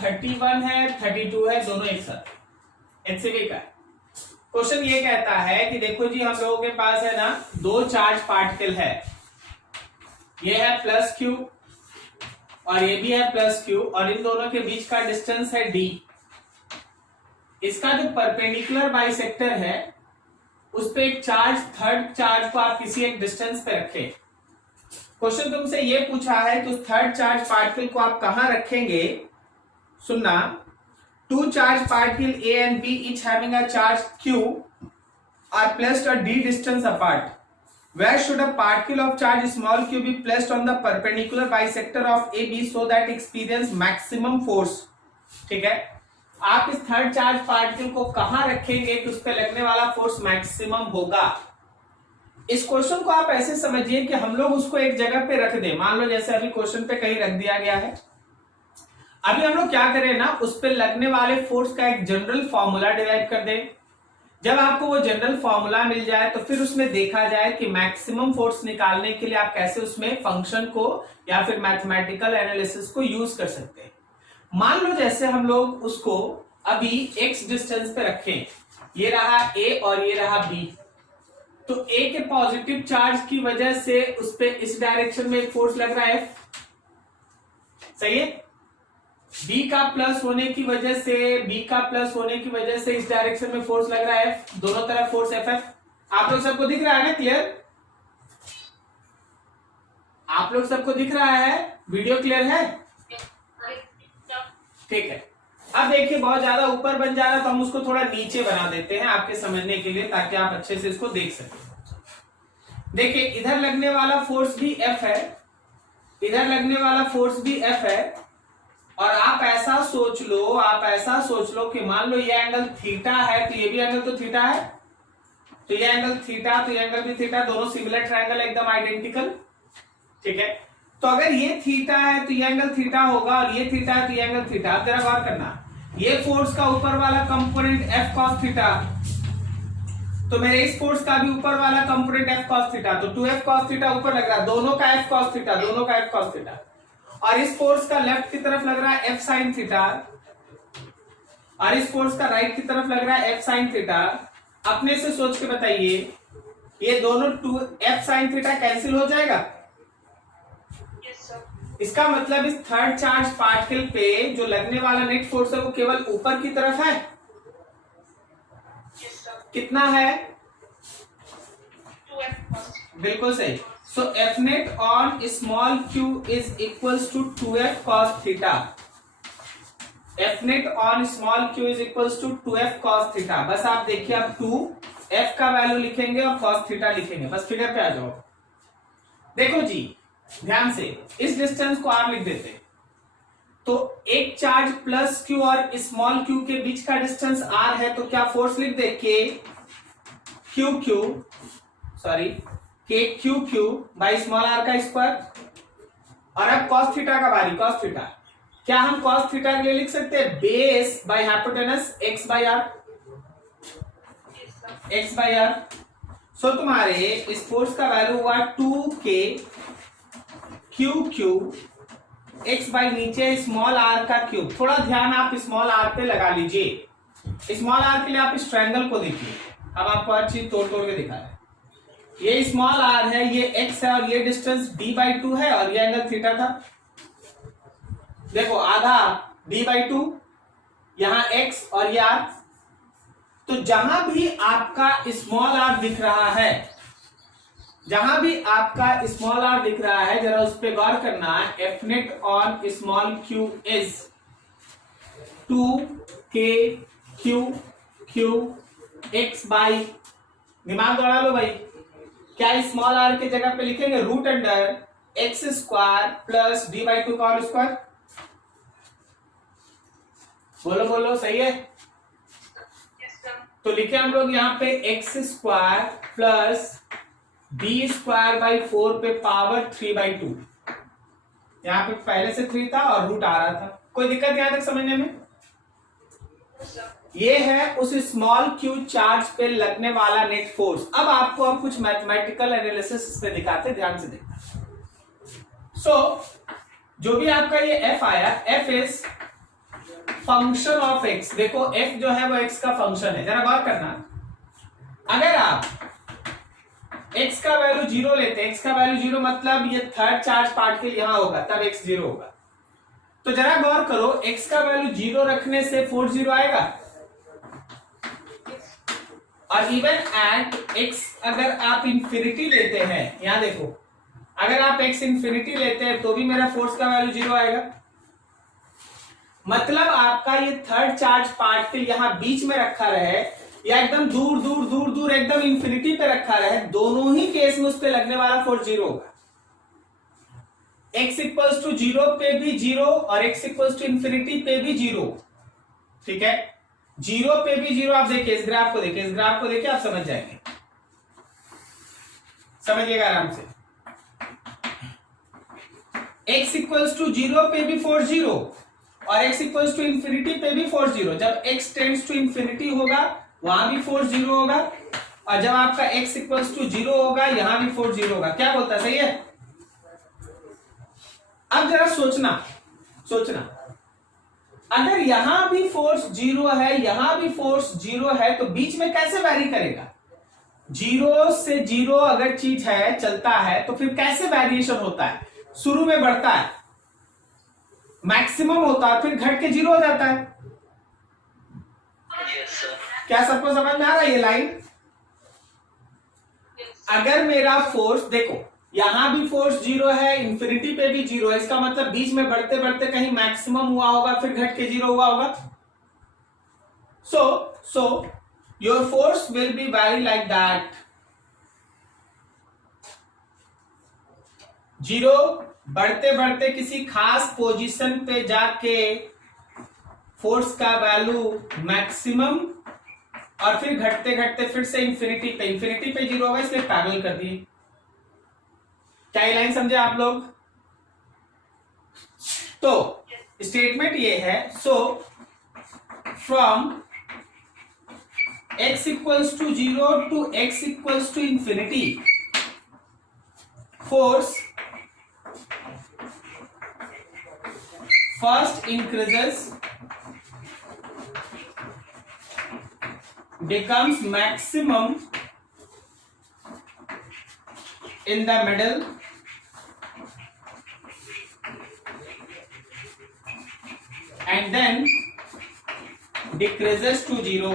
31 है, 32 है, दोनों एक साथ एचसीवी का। क्वेश्चन ये कहता है कि देखो जी, हम लोगों के पास है ना दो चार्ज पार्टिकल है, ये है प्लस क्यू और ये भी है प्लस क्यू, और इन दोनों के बीच का डिस्टेंस है डी। इसका जो परपेंडिकुलर बाइसेक्टर है उस पे एक चार्ज, थर्ड चार्ज को आप किसी एक डिस्टेंस पे रखें। क्वेश्चन तुमसे ये पूछा है कि उस थर्ड चार्ज पार्टिकल को आप कहां रखेंगे। सुनना, two charge particle A and B each having a charge Q are placed a D distance apart. Where should a particle of charge small q be placed on the perpendicular bisector of AB so that experience maximum force? ठीक है, आप इस third charge particle को कहां रखेंगे कि उस पर लगने वाला फोर्स मैक्सिमम होगा। इस क्वेश्चन को आप ऐसे समझिए कि हम लोग उसको एक जगह पे रख दें। मान लो जैसे अभी क्वेश्चन पे कहीं रख दिया गया है, अभी हम लोग क्या करें ना, उस पर लगने वाले फोर्स का एक जनरल फॉर्मूला डिराइव कर दें। जब आपको वो जनरल फॉर्मूला मिल जाए तो फिर उसमें देखा जाए कि मैक्सिमम फोर्स निकालने के लिए आप कैसे उसमें फंक्शन को या फिर मैथमेटिकल एनालिसिस को यूज कर सकते हैं। मान लो जैसे हम लोग उसको अभी x डिस्टेंस पे रखें, ये रहा a और ये रहा b, तो a के पॉजिटिव चार्ज की वजह से उस पे इस डायरेक्शन में एक फोर्स लग रहा है F, सही है। b का प्लस होने की वजह से, b का प्लस होने की वजह से इस डायरेक्शन में फोर्स लग रहा है F, दोनों तरफ फोर्स FF। आप लोग सबको दिख रहा है ना, क्लियर? आप लोग सबको दिख रहा है, वीडियो क्लियर है? ठीक है। अब देखिए बहुत ज्यादा ऊपर बन जा रहा है तो हम उसको थोड़ा नीचे बना देते हैं आपके समझने के लिए, ताकि आप अच्छे से इसको देख सकें। देखिए इधर लगने वाला फोर्स भी F है, इधर लगने वाला फोर्स भी F है, और आप ऐसा सोच लो कि मान लो ये एंगल थीटा है तो ये भी एंगल तो थीटा है, तो ये एंगल थीटा तो ये एंगल भी थीटा, दोनों सिमिलर ट्रायंगल एकदम आइडेंटिकल। ठीक है, तो अगर ये थीटा है तो ये एंगल थीटा होगा, और ये थीटा है तो ये एंगल थीटा। अब जरा गौर करना, ये फोर्स का ऊपर वाला कंपोनेंट F cos थीटा, तो मेरे इस फोर्स का भी ऊपर वाला कंपोनेंट F cos थीटा, तो 2F cos थीटा ऊपर लग रहा है, दोनों का F cos थीटा, दोनों का F cos थीटा। और इस फोर्स का लेफ्ट की तरफ लग रहा है F sin थीटा, और इस फोर्स का राइट की तरफ लग रहा है F sin थीटा। अपने से सोच के बताइए, ये दोनों 2F sin थीटा कैंसिल हो जाएगा? इसका मतलब इस थर्ड चार्ज पार्टिकल पे जो लगने वाला नेट फोर्स है वो केवल ऊपर की तरफ है। कितना है? 2F। बिल्कुल सही। So F net on small q is equals to 2F cos theta. F net on small q is equals to 2F cos theta. बस आप देखिए, अब 2F का वैल्यू लिखेंगे और cos थीटा लिखेंगे, बस फिगर पे आ जाओ। देखो जी ध्यान से, इस डिस्टेंस को आप लिख देते, तो एक चार्ज प्लस q और स्मॉल q के बीच का डिस्टेंस r है, तो क्या फोर्स लिख दे k q by small r का स्क्वायर। और अब cos थीटा का बारी, cos थीटा क्या हम cos थीटा के लिए लिख सकते हैं? Base by hypotenuse x by r। सो तुम्हारे इस फोर्स का वैल्यू हुआ 2k q x बाई नीचे स्मॉल r का क्यूब। थोड़ा ध्यान आप स्मॉल r पे लगा लीजिए। स्मॉल r के लिए आप इस ट्रायंगल को देखिए, अब आपको हर चीज तोड़ तोड़ के दिखा है। ये स्मॉल r है, ये x है, और ये डिस्टेंस d/2 है, और ये एंगल थीटा था। देखो आधा d/2, यहां x और ये r, तो जहां भी आपका स्मॉल r दिख रहा है, जहां भी आपका स्मॉल r दिख रहा है, जरा उस पे गौर करना। F net on small q is 2k q x by, दिमाग दौड़ा लो भाई, क्या स्मॉल r के जगह पे लिखेंगे root under x square plus d/2 का होल स्क्वायर। बोलो बोलो, सही है? तो लिखे हम लोग यहाँ पे x square plus b square by 4 पे पावर 3/2। यहाँ पे पहले से 3 था और रूट आ रहा था। कोई दिक्कत यहाँ तक समझने में? ये है उस स्मॉल q चार्ज पे लगने वाला नेट फोर्स। अब आपको हम कुछ मैथमेटिकल एनालिसिस इस पे दिखाते, ध्यान से देखना। सो जो भी आपका ये F आया, F is function of x. देखो f जो है वो x का फंक्शन है, जरा गौर करना। अगर आप x का वैल्यू 0 लेते हैं, x का वैल्यू 0 मतलब ये थर्ड चार्ज पार्टिकल यहां होगा, तब x 0 होगा। तो जरा गौर करो, x का वैल्यू 0 रखने से फोर्स 0 आएगा। और इवन एट x अगर आप इंफिनिटी लेते हैं, यहां देखो, अगर आप x इंफिनिटी लेते हैं तो भी मेरा फोर्स का वैल्यू 0 आएगा। मतलब आपका ये थर्ड चार्ज पार्टिकल यहां बीच में रखा रहे या एकदम दूर दूर दूर दूर एकदम इंफिनिटी पे रखा रहे, दोनों ही केस में उस पे लगने वाला फोर्स 0 होगा। x इक्वल्स टू 0 पे भी 0 और x इक्वल्स टू इंफिनिटी पे भी 0। ठीक है, 0 पे भी 0। आप देखिए इस ग्राफ को, देखिए इस ग्राफ को, देखिए आप समझ जाएंगे, समझिएगा आराम से। x इक्वल्स टू 0 पे भी फोर्स 0 और x इक्वल्स टू इंफिनिटी पे भी फोर्स 0। जब x टेंड्स टू इंफिनिटी होगा वहां भी फोर्स 0 होगा, और जब आपका x इक्वल्स टू 0 होगा यहां भी फोर्स 0 होगा। क्या बोलता है, सही है? अब जरा सोचना, अगर यहां भी फोर्स 0 है, यहां भी फोर्स 0 है, तो बीच में कैसे वैरी करेगा? 0 से 0 अगर चीज है, चलता है, तो फिर कैसे वेरिएशन होता है? शुरू में बढ़ता है, मैक्सिमम होता है, फिर घट के 0 हो जाता है। yes, क्या सबको समझ में आ रहा है ये लाइन? अगर मेरा फोर्स, देखो यहां भी फोर्स 0 है, इंफिनिटी पे भी 0 है, इसका मतलब बीच में बढ़ते बढ़ते कहीं मैक्सिमम हुआ होगा, फिर घट के 0 हुआ होगा। So your force will be very like that. 0 बढ़ते बढ़ते किसी खास पोजीशन पे जाके फोर्स का वैल्यू मैक्सिमम, और फिर घटते घटते फिर से इंफिनिटी पे 0 होगा, इसलिए पैरेलल कर दिए। क्या ये लाइन समझे आप लोग? तो स्टेटमेंट ये है, so from x equals to 0 to x equals to infinity, force first increases, becomes maximum in the middle, and then decreases to 0।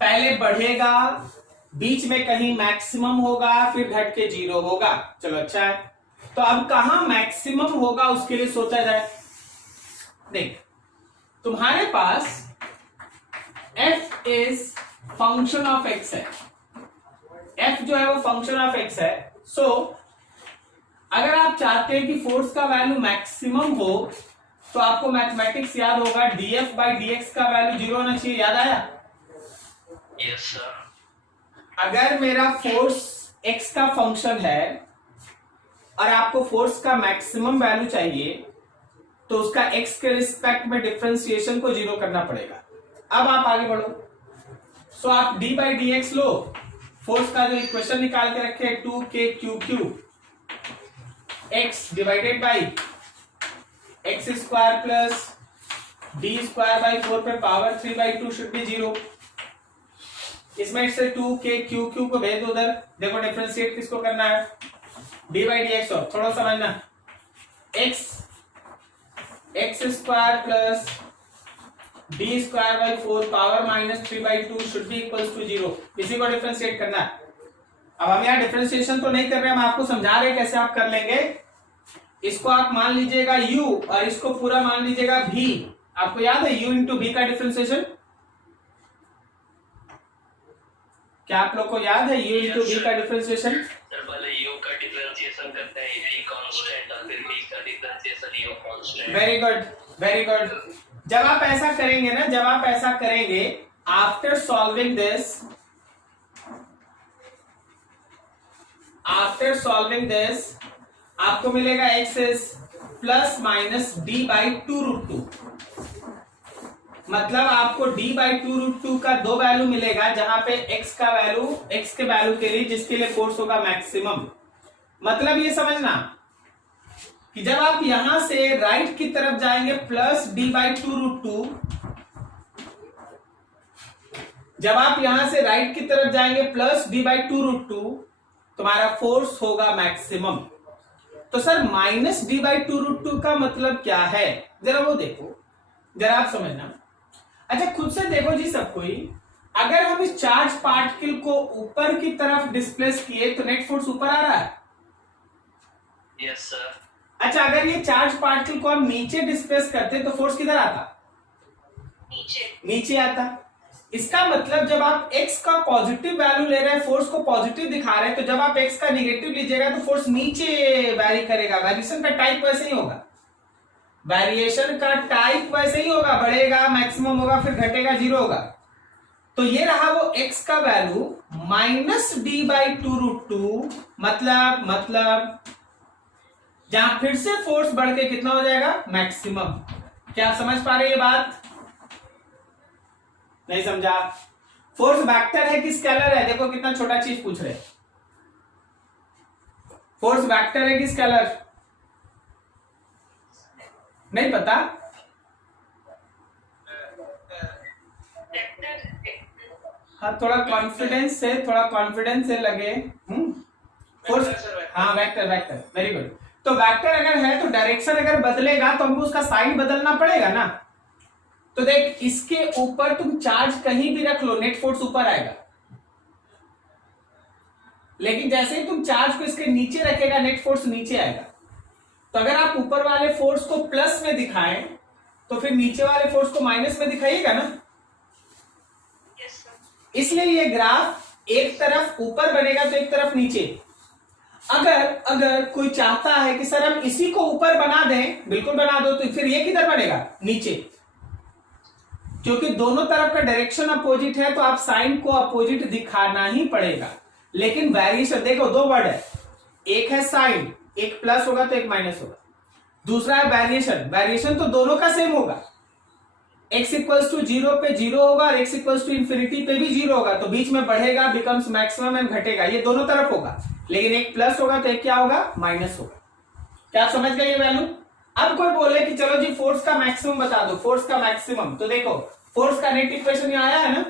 पहले बढ़ेगा, बीच में कहीं मैक्सिमम होगा, फिर घट के 0 होगा। चलो अच्छा है, तो अब कहां मैक्सिमम होगा उसके लिए सोचा जाए। देख, तुम्हारे पास f is function of x है, f जो है वो फंक्शन ऑफ x है। सो अगर आप चाहते हैं कि फोर्स का वैल्यू मैक्सिमम हो, तो आपको मैथमेटिक्स याद होगा, df बाई dx का वैल्यू 0 होना चाहिए। याद आया? yes, sir. अगर मेरा फोर्स x का फंक्शन है और आपको फोर्स का मैक्सिमम वैल्यू चाहिए, तो उसका x के रिस्पेक्ट में डिफरेंशिएशन को 0 करना पड़ेगा। अब आप आगे बढ़ो। सो आप d by D x low, force का जो इक्वेशन निकाल के रखे 2k x divided by x square plus D square by 4 पे पावर 3/2 शुड बी 0। इसमें से 2k को भेज दो उधर। देखो डिफरेंशिएट किसको करना है, d बाई डी एक्स। और थोड़ा समझना, X square plus D square by 4 power minus 3/2 should be equals to 0। इसी को डिफरेंशिएट करना है। अब हम यहाँ डिफरेंशिएशन तो नहीं कर रहे, हम आपको समझा रहे कैसे आप कर लेंगे। इसको आप मान लीजिएगा u और इसको पूरा मान लीजिएगा v। आपको याद है u इंटू v का डिफरेंशिएशन? क्या आप लोग को याद है u इंटू v का डिफरेंशिएशन? सर पहले u का डिफरेंशिएशन करते हैं v कांस्टेंट और फिर v का differentiation u constant. Very good, very good. जब आप ऐसा करेंगे ना, जब आप ऐसा करेंगे, आफ्टर सॉल्विंग दिस आपको मिलेगा x is plus minus d by 2√2। मतलब आपको d बाई 2√2 का 2 वैल्यू मिलेगा, जहां पे x का वैल्यू, x के वैल्यू के लिए जिसके लिए फोर्स होगा मैक्सिमम। मतलब ये समझना, कि जब आप यहां से राइट की तरफ जाएंगे प्लस d/2√2, जब आप यहां से राइट की तरफ जाएंगे प्लस d/2√2, तुम्हारा फोर्स होगा मैक्सिमम। तो सर माइनस d/2√2 का मतलब क्या है, जरा वो देखो, जरा आप समझना। अच्छा खुद से देखो जी सब कोई, अगर हम इस चार्ज पार्टिकल को ऊपर की तरफ डिस्प्लेस किए तो नेट फोर्स ऊपर आ रहा है। Yes sir. अच्छा अगर ये चार्ज पार्टिकल को हम नीचे डिस्प्लेस करते तो फोर्स किधर आता? नीचे आता। इसका मतलब जब आप x का पॉजिटिव वैल्यू ले रहे हैं, फोर्स को पॉजिटिव दिखा रहे हैं, तो जब आप x का निगेटिव लीजिएगा तो फोर्स नीचे वैरी करेगा। वेरिएशन का टाइप वैसे ही होगा, वेरिएशन का टाइप वैसे ही होगा, बढ़ेगा, मैक्सिमम होगा, फिर घटेगा, जीरो होगा। तो ये रहा वो x का वैल्यू माइनस d/2√2, मतलब जहां फिर से फोर्स बढ़ के कितना हो जाएगा? मैक्सिमम। क्या आप समझ पा रहे ये बात? नहीं समझा? फोर्स वेक्टर है कि स्केलर है? देखो कितना छोटा चीज पूछ रहे। फोर्स वेक्टर है कि स्केलर? नहीं पता? हाँ थोड़ा कॉन्फिडेंस से लगे। फोर्स, हाँ वेक्टर, वेरी गुड। तो वेक्टर अगर है तो डायरेक्शन अगर बदलेगा तो हमको उसका साइन बदलना पड़ेगा ना। तो देख इसके ऊपर तुम चार्ज कहीं भी रख लो, नेट फोर्स ऊपर आएगा, लेकिन जैसे ही तुम चार्ज को इसके नीचे रखेगा नेट फोर्स नीचे आएगा। तो अगर आप ऊपर वाले फोर्स को प्लस में दिखाएं तो फिर नीचे वाले फोर्स को माइनस में दिखाइएगा ना। इसलिए ये ग्राफ एक तरफ ऊपर बनेगा तो एक तरफ नीचे। अगर कोई चाहता है कि सर हम इसी को ऊपर बना दें, बिल्कुल बना दो, तो फिर ये किधर बनेगा? नीचे। क्योंकि दोनों तरफ का डायरेक्शन अपोजिट है तो आप साइन को अपोजिट दिखाना ही पड़ेगा। लेकिन वेरिएशन देखो, दो वर्ड है, एक है साइन, एक प्लस होगा तो एक माइनस होगा, दूसरा है वेरिएशन तो दोनों का सेम होगा। x इक्वल्स टू 0 पे 0 होगा और x इक्वल्स टू इंफिनिटी पे भी 0 होगा, तो बीच में बढ़ेगा, बिकम्स मैक्सिमम एंड घटेगा, ये दोनों तरफ होगा। लेकिन एक प्लस होगा तो एक क्या होगा? माइनस होगा। क्या आप समझ गए ये वैल्यू? अब कोई बोले कि चलो जी फोर्स का मैक्सिमम बता दो, फोर्स का मैक्सिमम, तो देखो फोर्स का नेट इक्वेशन यहां आया है ना।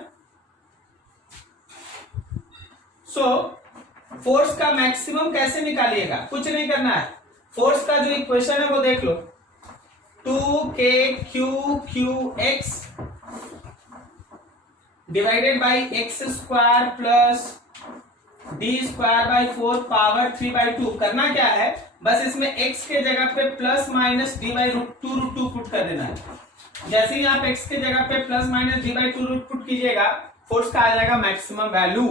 फोर्स का मैक्सिमम कैसे निकालिएगा? कुछ नहीं करना है, फोर्स का जो इक्वेशन है वो देख लो, 2kqx divided by x square plus d²/4 power 3/2। करना क्या है, बस इसमें x के जगह पे प्लस माइनस d/2√2 पुट कर देना है। जैसे ही आप x के जगह पे प्लस माइनस d/2 पुट कीजिएगा, फोर्स का आ जाएगा मैक्सिमम वैल्यू।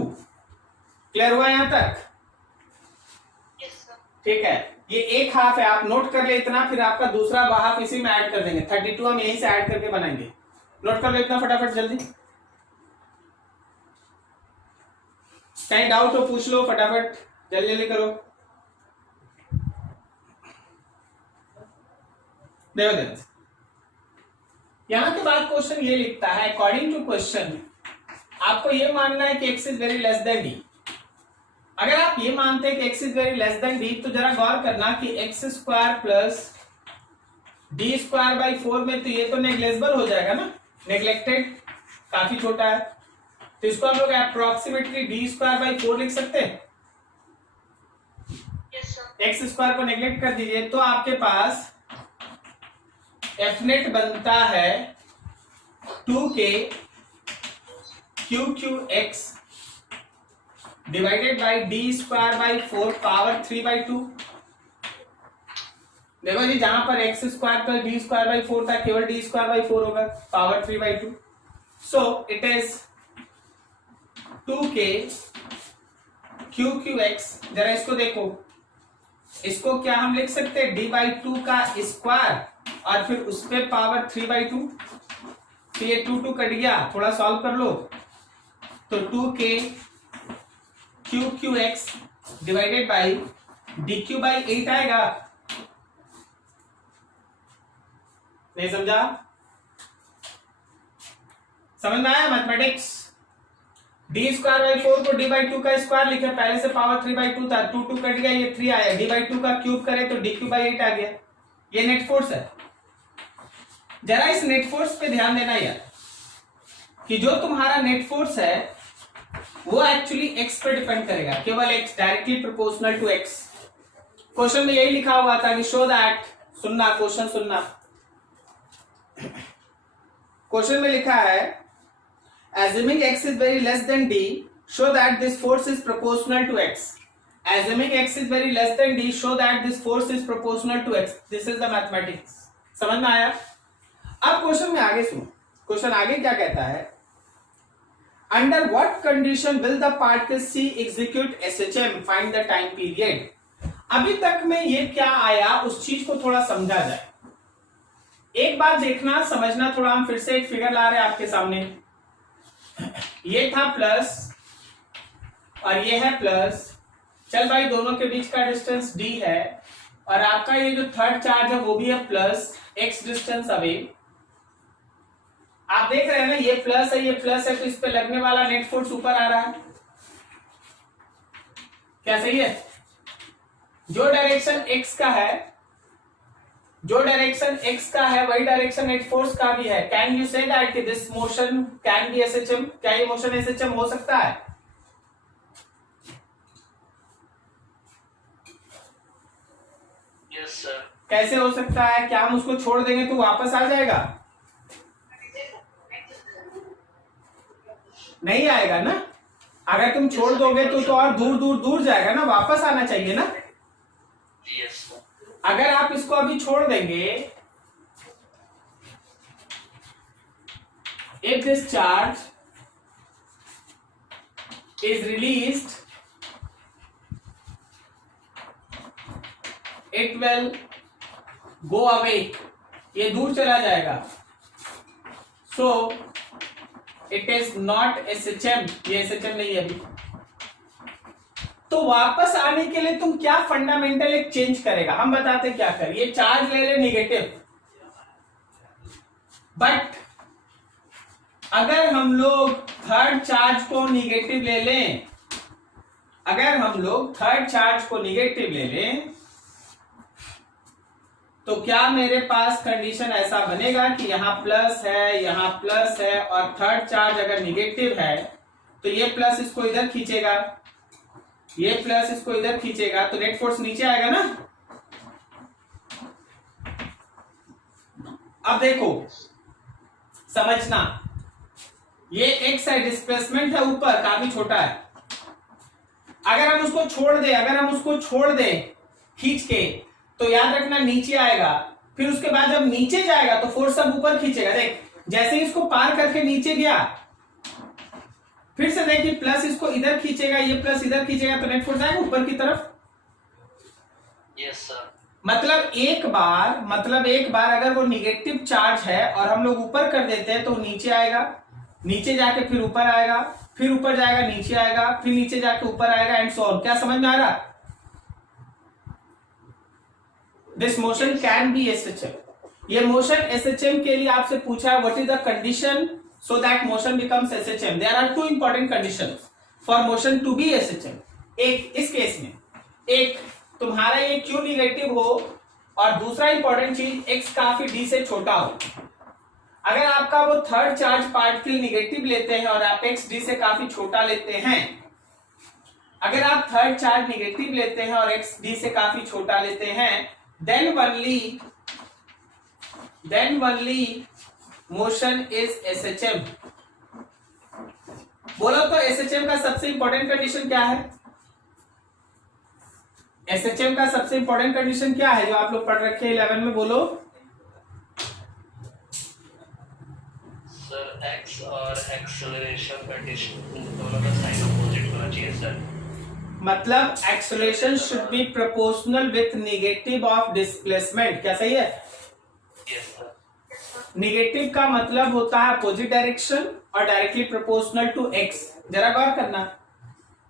क्लियर हुआ यहां तक? ठीक है, ये एक हाफ है, आप नोट कर ले इतना, फिर आपका दूसरा हाफ इसी में ऐड कर देंगे। 32 हम यहीं से ऐड करके बनाएंगे। नोट कर लो इतना फटाफट जल्दी। कहीं डाउट हो पूछ लो फटाफट, जल्दी जल्दी करो। देखो यहां के बाद क्वेश्चन ये लिखता है, अकॉर्डिंग टू क्वेश्चन आपको ये मानना है कि x is very less than d। अगर आप ये मानते हैं कि x is very less than d, तो जरा गौर करना कि x² प्लस d²/4 में तो ये तो नेग्लेजिबल हो जाएगा ना, नेग्लेक्टेड, काफी छोटा है, तो इसको हम लोग अप्रोक्सीमेटली d²/4 लिख सकते हैं। x² को नेग्लेक्ट कर दीजिए तो आपके पास एफ नेट बनता है 2k QQX divided by d²/4 power 3/2। देखो जी जहां पर x² पर d²/4 था, केवल d²/4 होगा, power 3/2। So it is 2k QQX। जरा इसको देखो, इसको क्या हम लिख सकते हैं? d/2 का स्क्वायर और फिर उस पे पावर 3/2। तो ये 2 कट गया, थोड़ा सॉल्व कर लो, तो 2k QQX divided by dq/8 आएगा। नहीं समझा? समझ में आया मैथमेटिक्स? डी स्क्वायर बाई 4 को डी बाई 2 का स्क्वायर लिखे, पहले से पावर 3/2 था, 2 2 कट गया, ये 3 आया, डी बाई 2 का क्यूब करे तो डी क्यूब बाई 8 आ गया। ये नेट फोर्स है। जरा इस नेट फोर्स पे ध्यान देना यार, कि जो तुम्हारा नेट फोर्स है वो एक्चुअली एक्स पे डिपेंड करेगा, केवल X, directly proportional to X. Question में यही लिखा हुआ था कि शो दैट, सुनना क्वेश्चन सुनना, क्वेश्चन में लिखा है assuming x is very less than d show that this force is proportional to x, assuming x is very less than d show that this force is proportional to x, this is the mathematics। समझ में आया? अब question में आगे सुनो, question आगे क्या कहता है, under what condition will the particle C execute SHM, find the time period। अभी तक में ये क्या आया उस चीज को थोड़ा समझा जाए। एक बात देखना समझना थोड़ा, हम फिर से एक फिगर ला रहे हैं आपके सामने, ये था प्लस और ये है प्लस, चल भाई दोनों के बीच का डिस्टेंस d है, और आपका ये जो थर्ड चार्ज है वो भी है प्लस x डिस्टेंस अवे। आप देख रहे हैं ना, ये प्लस है ये प्लस है, तो इस पे लगने वाला नेट फोर्स ऊपर आ रहा है, क्या सही है? जो डायरेक्शन x का है, जो डायरेक्शन x का है वही डायरेक्शन नेट फोर्स का भी है। Can you say that this motion can be SHM, क्या ये मोशन SHM हो सकता है? Yes sir. कैसे हो सकता है? क्या हम उसको छोड़ देंगे तो वापस आ जाएगा? नहीं आएगा ना, अगर तुम छोड़ दोगे तो और दूर दूर दूर जाएगा ना, वापस आना चाहिए ना। Yes sir. अगर आप इसको अभी छोड़ देंगे, if this charge is released it will go away, ये दूर चला जाएगा, so it is not SHM, ये SHM नहीं है अभी। तो वापस आने के लिए तुम क्या फंडामेंटल एक चेंज करेगा, हम बताते क्या कर, ये चार्ज ले ले नेगेटिव, बट अगर हम लोग थर्ड चार्ज को निगेटिव ले लें, अगर हम लोग थर्ड चार्ज को निगेटिव ले लें, तो क्या मेरे पास कंडीशन ऐसा बनेगा कि यहां प्लस है यहां प्लस है, और थर्ड चार्ज अगर निगेटिव है तो ये प्लस इसको इधर खींचेगा, ये प्लस इसको इधर खींचेगा, तो नेट फोर्स नीचे आएगा ना। अब देखो समझना, ये x है, डिस्प्लेसमेंट है ऊपर, काफी छोटा है। अगर हम उसको छोड़ दें, अगर हम उसको छोड़ दें खींच के, तो याद रखना नीचे आएगा, फिर उसके बाद जब नीचे जाएगा तो फोर्स सब ऊपर खींचेगा। देख जैसे ही इसको पार करके नीचे गया, फिर से देखिए प्लस इसको इधर खींचेगा, ये प्लस इधर खींचेगा, तो नेट फोर्स आएगा ऊपर की तरफ। Yes sir. मतलब एक बार अगर वो निगेटिव चार्ज है और हम लोग ऊपर कर देते हैं तो नीचे आएगा, नीचे जाके फिर ऊपर आएगा, फिर ऊपर जाएगा नीचे आएगा, फिर नीचे जाके ऊपर आएगा, एंड सो ऑन। क्या समझ में आ रहा? This motion can be SHM। ये मोशन SHM के लिए आपसे पूछा है what is the condition so that motion becomes SHM। there are two important conditions for motion to be SHM। एक इस केस में, एक तुम्हारा ये Q निगेटिव हो, और दूसरा इंपॉर्टेंट चीज x काफी d से छोटा हो। अगर आपका वो थर्ड चार्ज पार्टिकल निगेटिव लेते हैं और आप x d से काफी छोटा लेते हैं, अगर आप थर्ड चार्ज निगेटिव लेते हैं और x d से काफी छोटा लेते हैं, then only motion is SHM। बोलो तो SHM का सबसे इंपॉर्टेंट कंडीशन क्या है? SHM का सबसे इंपॉर्टेंट कंडीशन क्या है जो आप लोग पढ़ रखे हैं 11 में? बोलो सर। एक्स और एक्सेलरेशन का दोनों का साइन अपोजिट होना चाहिए सर। मतलब acceleration should be proportional with negative of displacement. क्या सही है? Yes sir. निगेटिव का मतलब होता है अपोजिट डायरेक्शन और डायरेक्टली प्रोपोर्शनल टू x। जरा गौर करना,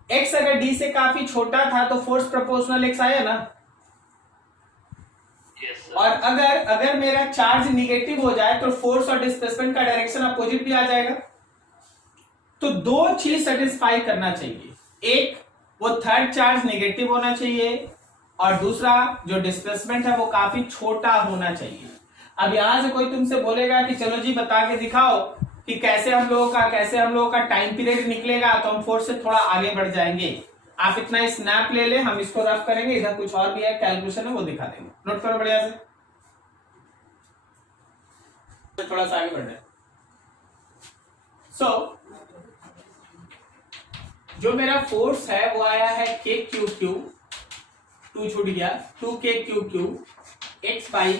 x अगर d से काफी छोटा था तो फोर्स प्रोपोर्शनल x आया ना। yes, और अगर मेरा चार्ज निगेटिव हो जाए तो फोर्स और डिस्प्लेसमेंट का डायरेक्शन अपोजिट भी आ जाएगा। तो दो चीज सेटिस्फाई करना चाहिए, एक वो थर्ड चार्ज नेगेटिव होना चाहिए और दूसरा जो डिस्प्लेसमेंट है वो काफी छोटा होना चाहिए। अब यहां से कोई तुमसे बोलेगा कि चलो जी बता के दिखाओ कि कैसे हम लोगों का टाइम पीरियड निकलेगा, तो हम 4 से थोड़ा आगे बढ़ जाएंगे। आप इतना स्नैप ले ले, हम इसको रफ करेंगे, इधर कुछ और भी है कैलकुलेशन है वो दिखा देंगे। नोट करो बढ़िया से, थोड़ा सा आगे बढ़ रहे हैं। सो जो मेरा फोर्स है वो आया है के क्यू क्यू, 2 छूट गया, 2k Q Q X by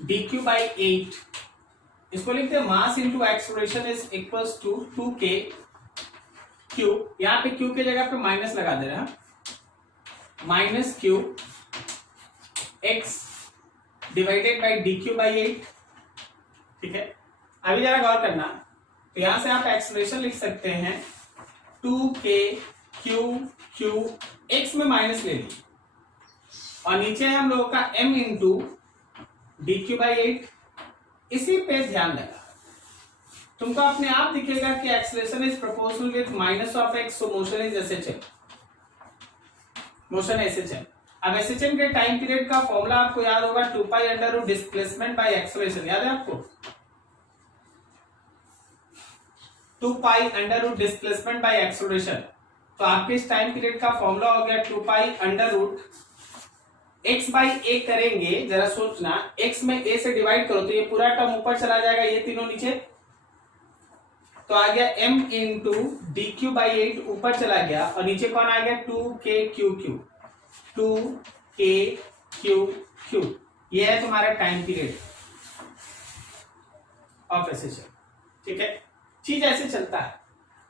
D Q by 8, इसको लिखते हैं mass into acceleration is equals to 2k Q, यहां पे क्यू की जगह पे माइनस लगा दे रहे हैं, minus Q x divided by D Q by 8। ठीक है, अभी जरा गौर करना, तो यहां से आप एक्सलरेशन लिख सकते हैं 2k क्यू क्यू, एक्स में माइनस ले ली और नीचे है हम लोगों का m into D Q by 8। इसी पे ध्यान लगा, तुमको अपने आप दिखेगा कि acceleration is proportional with minus of X, so motion is SHM, motion SHM. अब एसएचएम के टाइम पीरियड का फॉर्मूला आपको याद होगा 2 pi under root displacement by acceleration, याद है आपको? 2 pi under root displacement by acceleration, तो आपके इस टाइम पीरियड का फॉर्मूला हो गया 2 pi under root x by a करेंगे, जरा सोचना, x में a से डिवाइड करो तो ये पूरा टर्म ऊपर चला जाएगा, ये तीनों नीचे, तो आ गया m into D Q by 8 ऊपर चला गया और नीचे कौन आ गया 2k Q Q, 2k Q Q, ये है तुम्हारा टाइम पीरियड ऑफ एसएचएम। ठीक है, चीज ऐसे चलता है।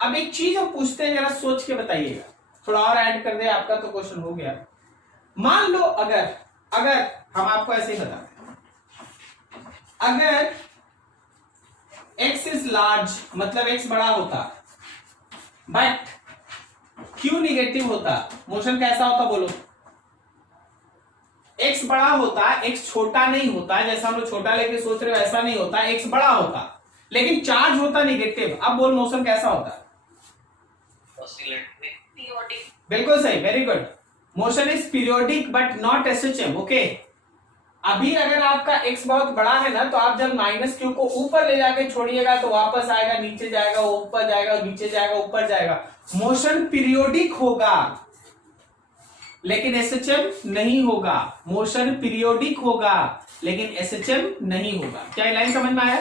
अब एक चीज हम पूछते हैं, जरा सोच के बताइएगा, थोड़ा और ऐड कर दे आपका तो क्वेश्चन हो गया। मान लो अगर हम आपको ऐसे ही बताते हैं, अगर x इज लार्ज, मतलब x बड़ा होता बट q निगेटिव होता, मोशन कैसा होता बोलो? x बड़ा होता, x छोटा नहीं होता, जैसा हम लोग छोटा लेके सोच रहे हो ऐसा नहीं होता, x बड़ा होता लेकिन चार्ज होता निगेटिव, अब बोल मोशन कैसा होता? बिल्कुल सही, very good. Motion is periodic but not SHM. Okay, अभी अगर आपका x बहुत बड़ा है ना, तो आप जब माइनस क्यू को ऊपर ले जाके छोड़िएगा तो वापस आएगा, नीचे जाएगा, ऊपर जाएगा, नीचे जाएगा, ऊपर जाएगा। मोशन पीरियोडिक होगा लेकिन एसएचएम नहीं होगा, मोशन पीरियोडिक होगा लेकिन एसएचएम नहीं होगा। क्या ये लाइन समझ में आया?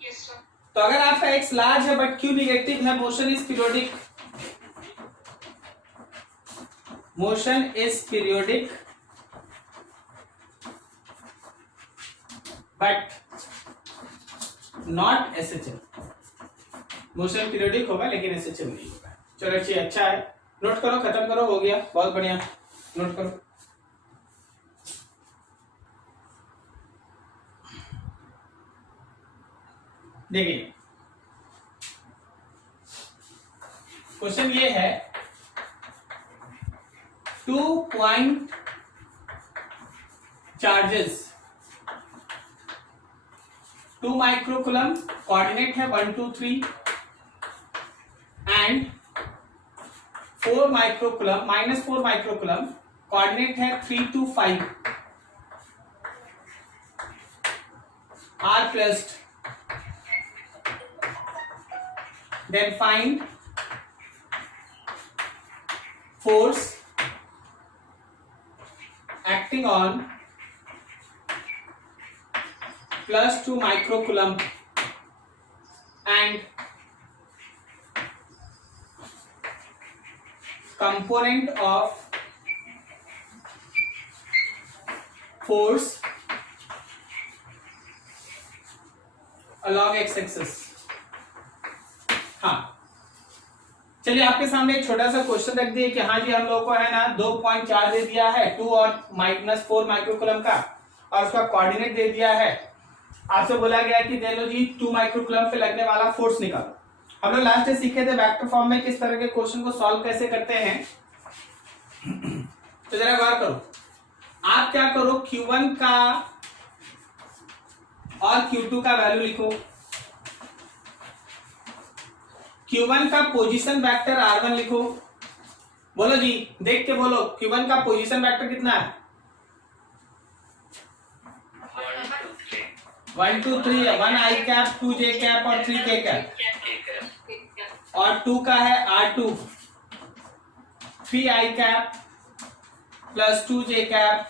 Yes sir. तो अगर आपका x लार्ज है बट q निगेटिव है, motion is periodic, motion is periodic but not SHM, motion periodic होगा लेकिन एसएचएम नहीं होगा। चलो अच्छी, अच्छा है, नोट करो, खत्म करो, हो गया, बहुत बढ़िया, नोट करो। देखिए क्वेश्चन ये है, 2 पॉइंट चार्जेस, 2 माइक्रोकूलम, कोऑर्डिनेट है 1 2 3 एंड 4 माइक्रोकूलम, -4 माइक्रोकूलम, कोऑर्डिनेट है 3 2 5 are placed. Then find force acting on +2 microcoulomb and component of force along x-axis। हाँ, चलिए आपके सामने एक छोटा सा क्वेश्चन रख दिए कि हाँ जी हम लोगों को है ना 2.4 दे दिया है 2 और -4 माइक्रोकूलम का और उसका कोऑर्डिनेट दे दिया है। आपसे बोला गया कि दे लो जी 2 माइक्रोकूलम पे लगने वाला फोर्स निकालो। हम लोग लास्ट डे सीखे थे वेक्टर फॉर्म में किस तरह के क्वेश्चन को सॉल्व कैसे करते हैं। तो जरा गौर करो, आप क्या करो, Q1 का और Q2 का वैल्यू लिखो Q1 का पोजीशन वेक्टर R1 लिखो। बोलो जी, देख के बोलो, Q1 का पोजीशन वेक्टर कितना है? 1 2 3 है। 1 i कैप, 2 j कैप और 3 k कैप। और 2 का है R2, 3 i cap plus 2 j cap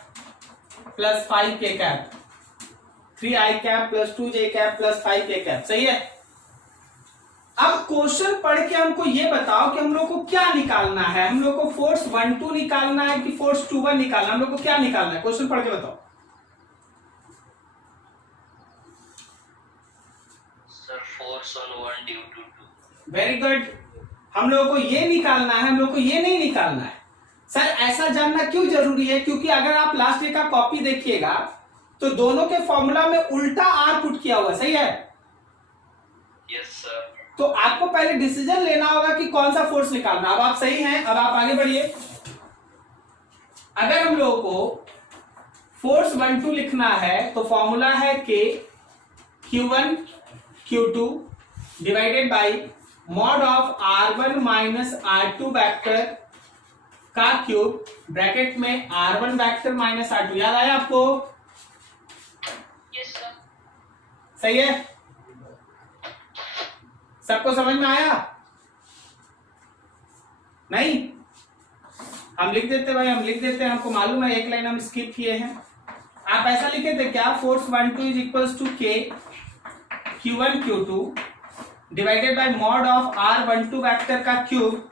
plus 5 k cap. 3 i cap plus 2 j cap plus 5 k cap. सही है। अब क्वेश्चन पढ़ के हमको ये बताओ कि हम लोग को क्या निकालना है। हम लोग को फोर्स 1 2 निकालना है कि फोर्स 2 1 निकालना है? हम लोग को क्या निकालना है? क्वेश्चन पढ़ के बताओ। Sir force on 1 due to 2। Very good. हम लोगों को ये निकालना है, हम लोग को ये नहीं निकालना है। सर ऐसा जानना क्यों जरूरी है? क्योंकि अगर आप लास्ट डे का कॉपी देखिएगा तो दोनों के फॉर्मूला में उल्टा आर पुट किया हुआ। सही है। Yes sir. तो आपको पहले डिसीजन लेना होगा कि कौन सा फोर्स निकालना। अब आप सही हैं, अब आप आगे बढ़िए। अगर हम लोगों को फोर्स 1 2 लिखना है तो फॉर्मूला है के Q1 Q2 divided by mod of R1 minus R2 vector का क्यूब ब्रैकेट में R1 वेक्टर माइनस R2। याद आया आपको? Yes, sir. सही है। सबको समझ में आया? नहीं? हम लिख देते भाई, हम लिख देते हैं। हमको मालूम है एक लाइन हम स्किप किए हैं। आप ऐसा लिखे थे क्या? फोर्स 1 2 इज इक्वल्स टू के Q1 Q2 divided by mod of R12 vector का क्यूब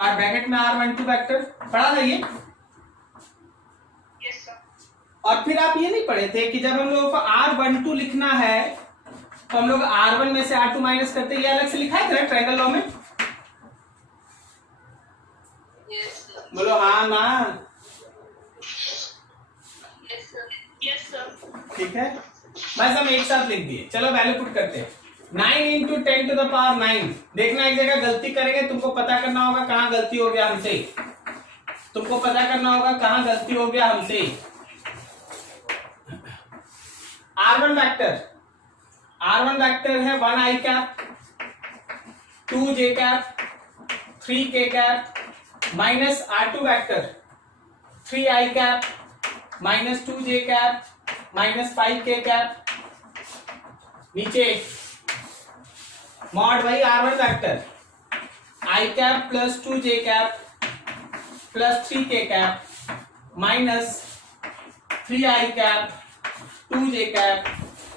और ब्रैकेट में R12 वेक्टर। पढ़ा था ये? Yes, sir. और फिर आप ये नहीं पढ़े थे कि जब हम लोगों को R12 लिखना है तो हम लोग R1 में से R2 माइनस करते, ये अलग से लिखा है ट्रायंगल लॉ में? Yes, sir. बोलो हाँ ना। Yes, sir. Yes, sir. ठीक है, बस हम एक साथ लिख दिए। चलो वैल्यू पुट करते हैं। 9 इंटू 10 टू द पावर 9। देखना एक जगह गलती करेंगे, तुमको पता करना होगा कहां गलती हो गया हमसे। तुमको पता करना होगा कहां गलती हो गया हमसे। R1 वेक्टर है 1 i cap, 2 j cap, 3 k cap minus R2 vector 3 i cap minus 2 j cap minus 5 k cap. नीचे मॉड भाई R1 vector i cap plus 2 j cap plus 3 k cap minus 3 i cap 2 j cap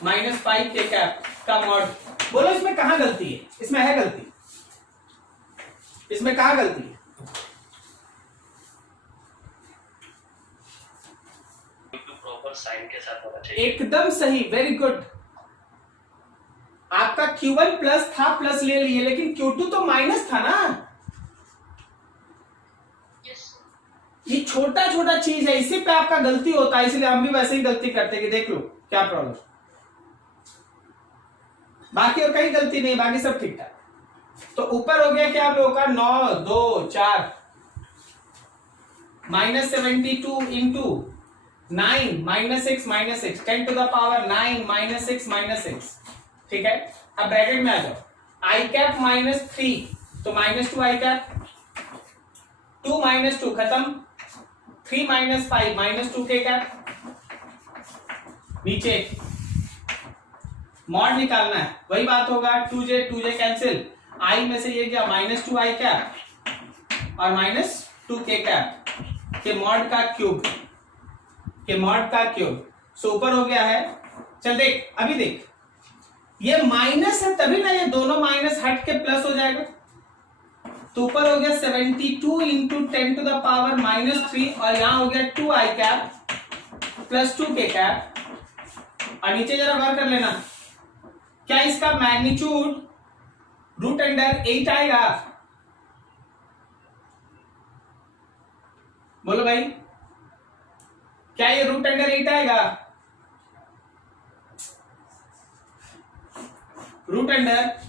minus 5 k cap का mod. बोलो इसमें कहां गलती है? इसमें है गलती? इसमें कहां गलती है? प्रॉपर साइन के साथ होना चाहिए। एकदम सही, वेरी गुड। आपका Q1 प्लस था, प्लस ले लिए, लेकिन Q2 तो माइनस था ना। Yes, sir. ये छोटा छोटा चीज है, इसी पे आपका गलती होता है, इसलिए हम भी वैसे ही गलती करते हैं कि देख लो क्या प्रॉब्लम। बाकी और कहीं गलती नहीं, बाकी सब ठीक ठाक। तो ऊपर हो गया क्या आप लोगों का? 9 2 4 minus 72 into 9 minus 6 10 to the power 9 minus 6 ठीक है। अब ब्रैकेट में आ जाओ। आई कैप माइनस 3 तो माइनस 2 आई कैप, 2 माइनस 2 खत्म, 3 माइनस 5 माइनस 2 के कैप। नीचे मॉड निकालना है, वही बात होगा। 2j कैंसिल, आई में से ये क्या माइनस 2 आई कैप और माइनस 2 के कैप के मॉड का क्यूब, के मॉड का क्यूब। सो ऊपर हो गया है। चल देख, अभी देख, ये माइनस है तभी ना ये दोनों माइनस हट के प्लस हो जाएगा। तो ऊपर हो गया 72 into 10 to the power minus 3 और यहां हो गया 2 आई कैप प्लस 2 के कैप। और नीचे जरा गौर कर लेना, क्या इसका मैग्नीट्यूड रूट अंडर 8 आएगा? बोलो भाई, क्या ये रूट अंडर 8 आएगा? रूट अंडर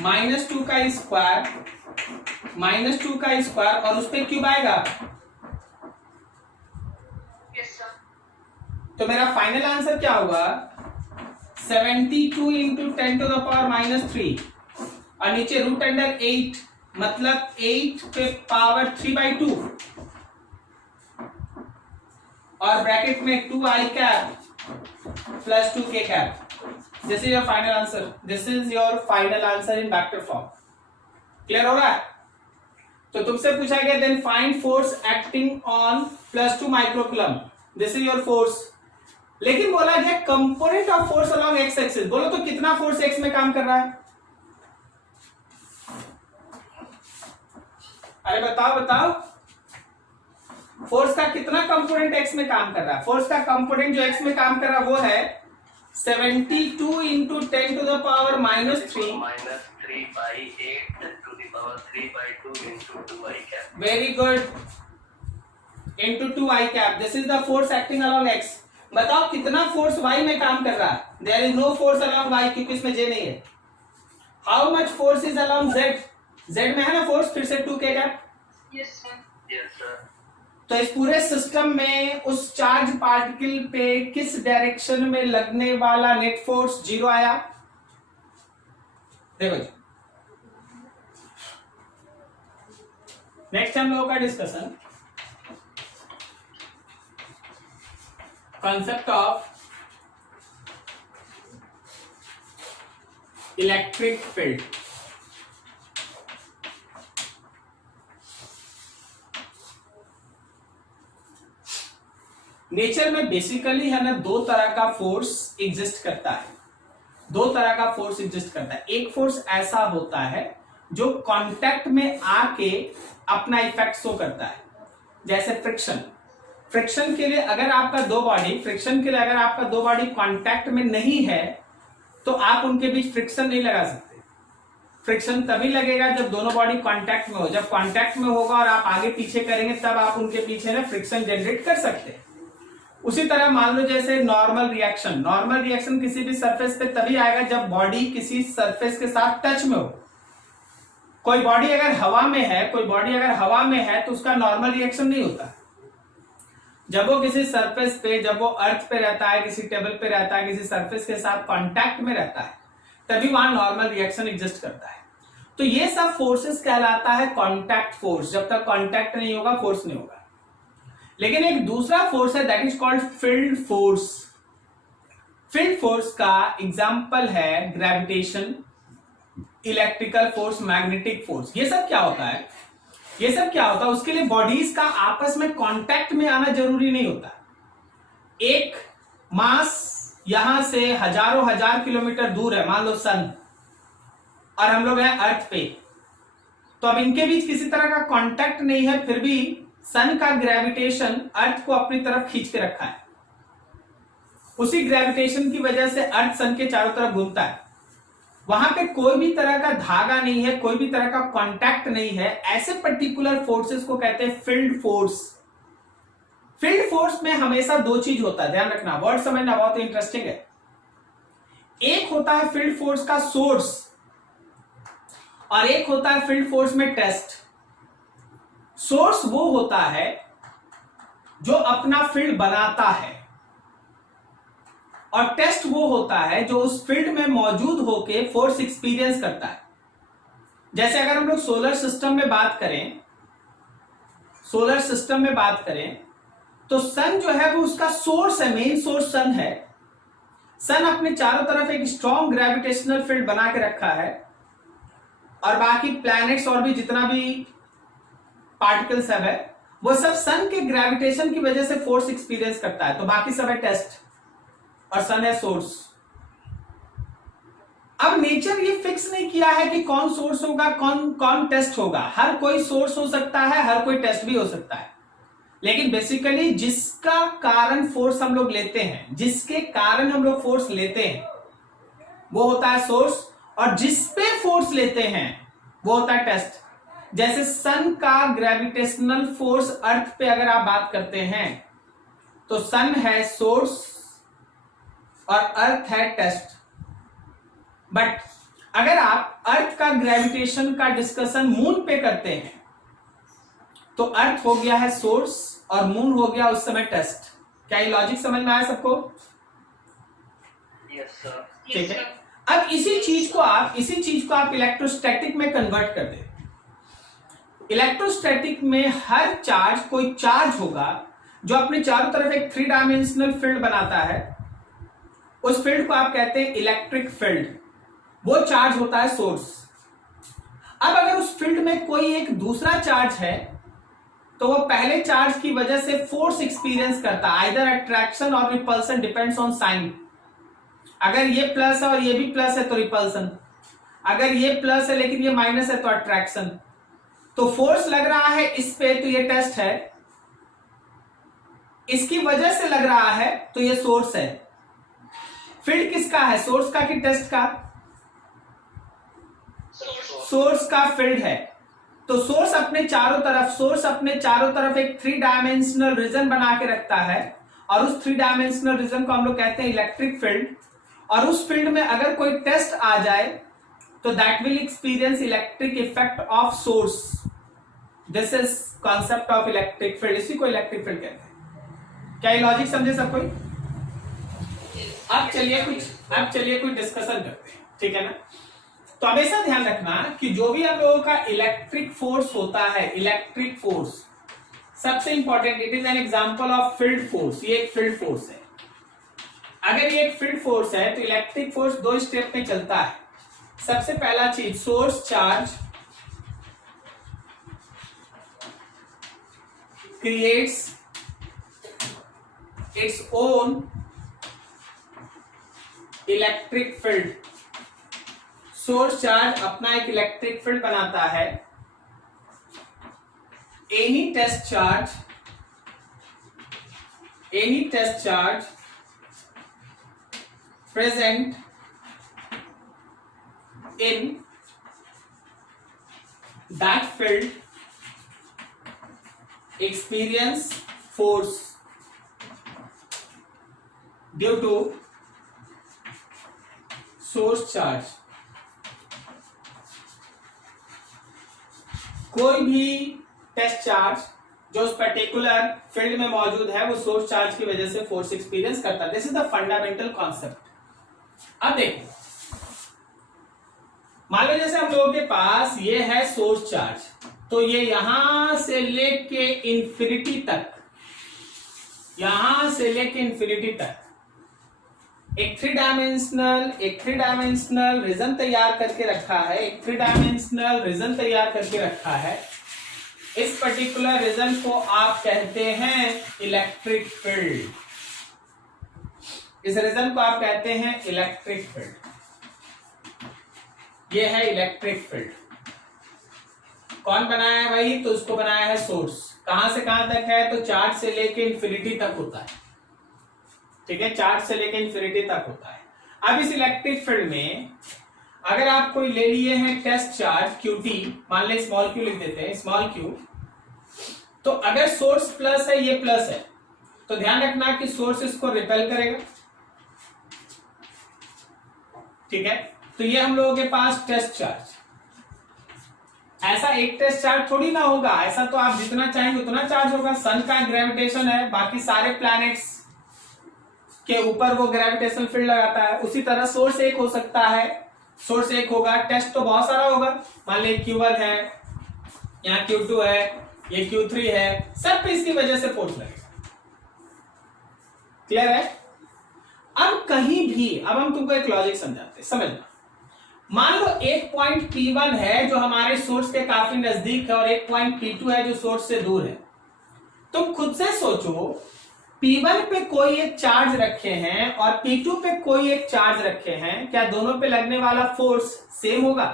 -2 का स्क्वायर -2 का स्क्वायर और उस पर क्यूब आएगा। Yes, sir. तो मेरा फाइनल आंसर क्या होगा? 72 इंटू 10 टू द पावर -3 और नीचे रूट अंडर 8 मतलब 8 पे पावर 3/2 और ब्रैकेट में 2i cap plus 2k cap. This is your final answer, this is your final answer in vector form. Clear हो रहा है? तो तुमसे पूछा गया then find force acting on +2 microcoulomb, this is your force. लेकिन बोला गया component of force along X axis, बोलो तो कितना फोर्स एक्स में काम कर रहा है? अरे बताओ बताओ, फोर्स का कितना कंपोनेंट एक्स में काम कर रहा है? फोर्स का कंपोनेंट जो एक्स में काम कर रहा है वो है 72 into 10 to the power -3 -3/8 to the power 3/2 into 2i cap। Very good, into 2i cap. This is the force acting along X. बताओ कितना फोर्स y में काम कर रहा है? There is no force along y क्योंकि इसमें j नहीं है। How much force is along z? z में है ना फोर्स, फिर से 2k cap. Yes, sir. Yes sir। तो इस पूरे सिस्टम में उस चार्ज पार्टिकल पे किस डायरेक्शन में लगने वाला नेट फोर्स 0 आया? देखो जी, नेक्स्ट हम लोगों का discussion concept of electric field। Nature में बेसिकली है ना दो तरह का फोर्स एग्जिस्ट करता है, दो तरह का फोर्स एग्जिस्ट करता है। एक फोर्स ऐसा होता है जो कांटेक्ट में आके अपना इफेक्ट शो करता है, जैसे फ्रिक्शन। फ्रिक्शन के लिए अगर आपका दो बॉडी कांटेक्ट में नहीं है तो आप उनके बीच फ्रिक्शन नहीं लगा सकते। फ्रिक्शन तभी लगेगा जब दोनों बॉडी कांटेक्ट में हो। जब कांटेक्ट में होगा और आप आगे पीछे करेंगे तब आप उनके पीछे ना फ्रिक्शन जनरेट कर सकते हैं। उसी तरह मान लो जैसे नॉर्मल रिएक्शन किसी भी सरफेस पे तभी आएगा जब बॉडी किसी सरफेस के साथ टच में हो। कोई बॉडी अगर हवा में है तो उसका नॉर्मल रिएक्शन नहीं होता। जब वो किसी सरफेस पे, जब वो अर्थ पे रहता है, किसी टेबल पे रहता है, किसी सरफेस के साथ कांटेक्ट में रहता है, तभी वहां नॉर्मल रिएक्शन एग्जिस्ट करता है। तो ये सब फोर्सेस कहलाता है कांटेक्ट फोर्स। जब तक कांटेक्ट नहीं होगा फोर्स नहीं होगा। लेकिन एक दूसरा फोर्स है that is called field force. Field force का एग्जांपल है gravitation, electrical force, magnetic force. ये सब क्या होता है? उसके लिए बॉडीज का आपस में कांटेक्ट में आना जरूरी नहीं होता। एक मास यहां से हजारों हजार किलोमीटर दूर है, मान लो सन, और हम लोग हैं अर्थ पे, तो अब इनके बीच किसी तरह का कांटेक्ट नहीं है, फिर भी सन का ग्रेविटेशन अर्थ को अपनी तरफ खींच के रखा है। उसी ग्रेविटेशन की वजह से अर्थ सन के चारों तरफ घूमता है। वहां पे कोई भी तरह का धागा नहीं है, कोई भी तरह का कांटेक्ट नहीं है। ऐसे पर्टिकुलर फोर्सेस को कहते हैं फील्ड फोर्स। फील्ड फोर्स में हमेशा दो चीज होता है, ध्यान रखना, वर्ड समझना बहुत इंटरेस्टिंग है। एक होता है फील्ड फोर्स का सोर्स और एक होता है फील्ड फोर्स में टेस्ट। सोर्स वो होता है जो अपना फील्ड बनाता है और टेस्ट वो होता है जो उस फील्ड में मौजूद होके फोर्स एक्सपीरियंस करता है। जैसे अगर हम लोग सोलर सिस्टम में बात करें तो सन जो है वो उसका सोर्स है, मेन सोर्स सन है। सन अपने चारों तरफ एक स्ट्रॉन्ग ग्रेविटेशनल फील्ड बना के रखा है और बाकी प्लैनेट्स और भी जितना भी पार्टिकल्स सब है वो सब सन के ग्रेविटेशन की वजह से फोर्स एक्सपीरियंस करता है। तो बाकी सब है टेस्ट और सन है सोर्स। अब नेचर ये फिक्स नहीं किया है कि कौन सोर्स होगा, कौन टेस्ट होगा। हर कोई सोर्स हो सकता है, हर कोई टेस्ट भी हो सकता है, लेकिन बेसिकली जिसका कारण फोर्स हम लोग लेते हैं, जिसके कारण हम लोग फोर्स लेते हैं वो होता है सोर्स, और जिस पे फोर्स लेते हैं वो होता है टेस्ट। जैसे सन का ग्रेविटेशनल फोर्स अर्थ पे अगर आप बात करते हैं तो सन है सोर्स और अर्थ है टेस्ट। बट अगर आप अर्थ का ग्रेविटेशन का डिस्कशन मून पे करते हैं तो अर्थ हो गया है सोर्स और मून हो गया उस समय टेस्ट। क्या ये लॉजिक समझ में आया सबको? Yes sir. ठीक है। अब इसी चीज को आप इलेक्ट्रोस्टैटिक में कन्वर्ट कर दे। इलेक्ट्रोस्टैटिक में हर चार्ज, कोई चार्ज होगा जो अपने चारों तरफ एक 3 डायमेंशनल फील्ड बनाता है, उस फील्ड को आप कहते हैं इलेक्ट्रिक फील्ड। वो चार्ज होता है सोर्स। अब अगर उस फील्ड में कोई एक दूसरा चार्ज है तो वो पहले चार्ज की वजह से फोर्स एक्सपीरियंस करता है, आइदर अट्रैक्शन और रिपल्सन, डिपेंड्स ऑन साइन। अगर ये प्लस है और ये भी प्लस है तो रिपल्सन, अगर ये प्लस है लेकिन ये माइनस है तो अट्रैक्शन। तो फोर्स लग रहा है इस पे तो ये टेस्ट है, इसकी वजह से लग रहा है तो ये सोर्स है। फील्ड किसका है, सोर्स का कि टेस्ट का? सोर्स का फील्ड है। तो सोर्स अपने चारों तरफ एक 3 डायमेंशनल रीजन बना के रखता है और उस 3 डायमेंशनल रीजन को हम लोग कहते हैं इलेक्ट्रिक फील्ड। और उस फील्ड में अगर कोई टेस्ट आ जाए तो that will experience electric effect of source. This is concept of electric field, इसी को इलेक्ट्रिक फील्ड कहते हैं। क्या ये लॉजिक समझे सब कोई? अब चलिए कुछ डिस्कशन करते हैं, ठीक है ना। तो हमेशा ध्यान रखना कि जो भी हम लोगों का इलेक्ट्रिक फोर्स होता है, इलेक्ट्रिक फोर्स सबसे important, it is an example of field force. ये एक फील्ड फोर्स है। अगर ये एक फील्ड फोर्स है तो इलेक्ट्रिक फोर्स 2 स्टेप में चलता है। सबसे पहला चीज, source charge creates its own electric field. Source charge अपना एक इलेक्ट्रिक फील्ड बनाता है। Any test charge present in that field experience force due to source charge। कोई भी टेस्ट चार्ज जो उस पर्टिकुलर फील्ड में मौजूद है वो सोर्स चार्ज की वजह से फोर्स एक्सपीरियंस करता है। This is the fundamental concept. अब देखो, मान लो जैसे हम लोगों के पास ये है सोर्स चार्ज, तो ये यहां से लेके इंफिनिटी तक एक थ्री डायमेंशनल रीजन तैयार करके रखा है। इस पर्टिकुलर रीजन को आप कहते हैं इलेक्ट्रिक फील्ड। इस रीजन को आप कहते हैं इलेक्ट्रिक फील्ड। ये है इलेक्ट्रिक फील्ड। कौन बनाया है भाई? तो उसको बनाया है सोर्स। कहां से कहां तक है? तो चार्ज से लेके इंफिनिटी तक होता है, ठीक है, चार्ज से लेके इंफिनिटी तक होता है। अब इस इलेक्ट्रिक फील्ड में अगर आप कोई ले लिए हैं टेस्ट चार्ज QT, मान ले स्मॉल q लिख देते हैं, स्मॉल q, तो अगर सोर्स प्लस है, ये प्लस है, तो ध्यान रखना कि सोर्स इसको रिपेल करेगा, ठीक है। तो ये हम लोगों के पास टेस्ट चार्ज। ऐसा एक टेस्ट चार्ज थोड़ी ना होगा, ऐसा तो आप जितना चाहेंगे उतना चार्ज होगा। सन का ग्रेविटेशन है, बाकी सारे प्लैनेट्स के ऊपर वो ग्रेविटेशनल फील्ड लगाता है। उसी तरह सोर्स एक हो सकता है, सोर्स एक होगा, टेस्ट तो बहुत सारा होगा। मान ले Q1 है, यहाँ Q2 है, ये Q3 है, सब पे इसकी वजह से फोर्स लगेगा। क्लियर है? अब कहीं भी, अब हम तुमको एक लॉजिक समझाते हैं, समझना। मान लो एक पॉइंट P1 है जो हमारे सोर्स के काफी नजदीक है और एक पॉइंट P2 है जो सोर्स से दूर है। तुम खुद से सोचो, P1 पे कोई एक चार्ज रखे हैं और P2 पे कोई एक चार्ज रखे हैं, क्या दोनों पे लगने वाला फोर्स सेम होगा?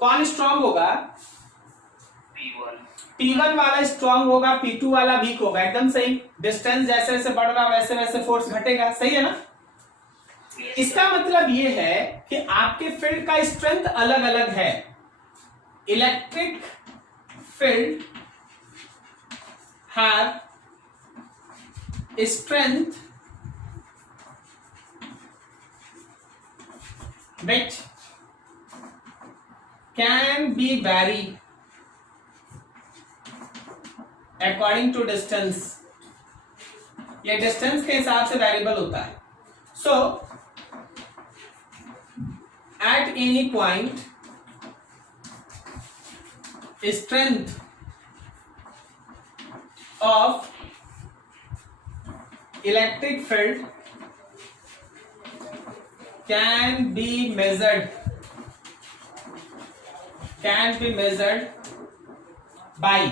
कौन स्ट्रांग होगा? P1 वाला स्ट्रांग होगा, P2 वाला वीक होगा। एकदम सही। डिस्टेंस जैसे जैसे बढ़ रहा वैसे वैसे फोर्स घटेगा, सही है ना। इसका मतलब ये है कि आपके फील्ड का स्ट्रेंथ अलग अलग है। Electric field have strength which can be vary according to distance। ये डिस्टेंस के हिसाब से वेरिएबल होता है। So at any point, strength of electric field can be measured by,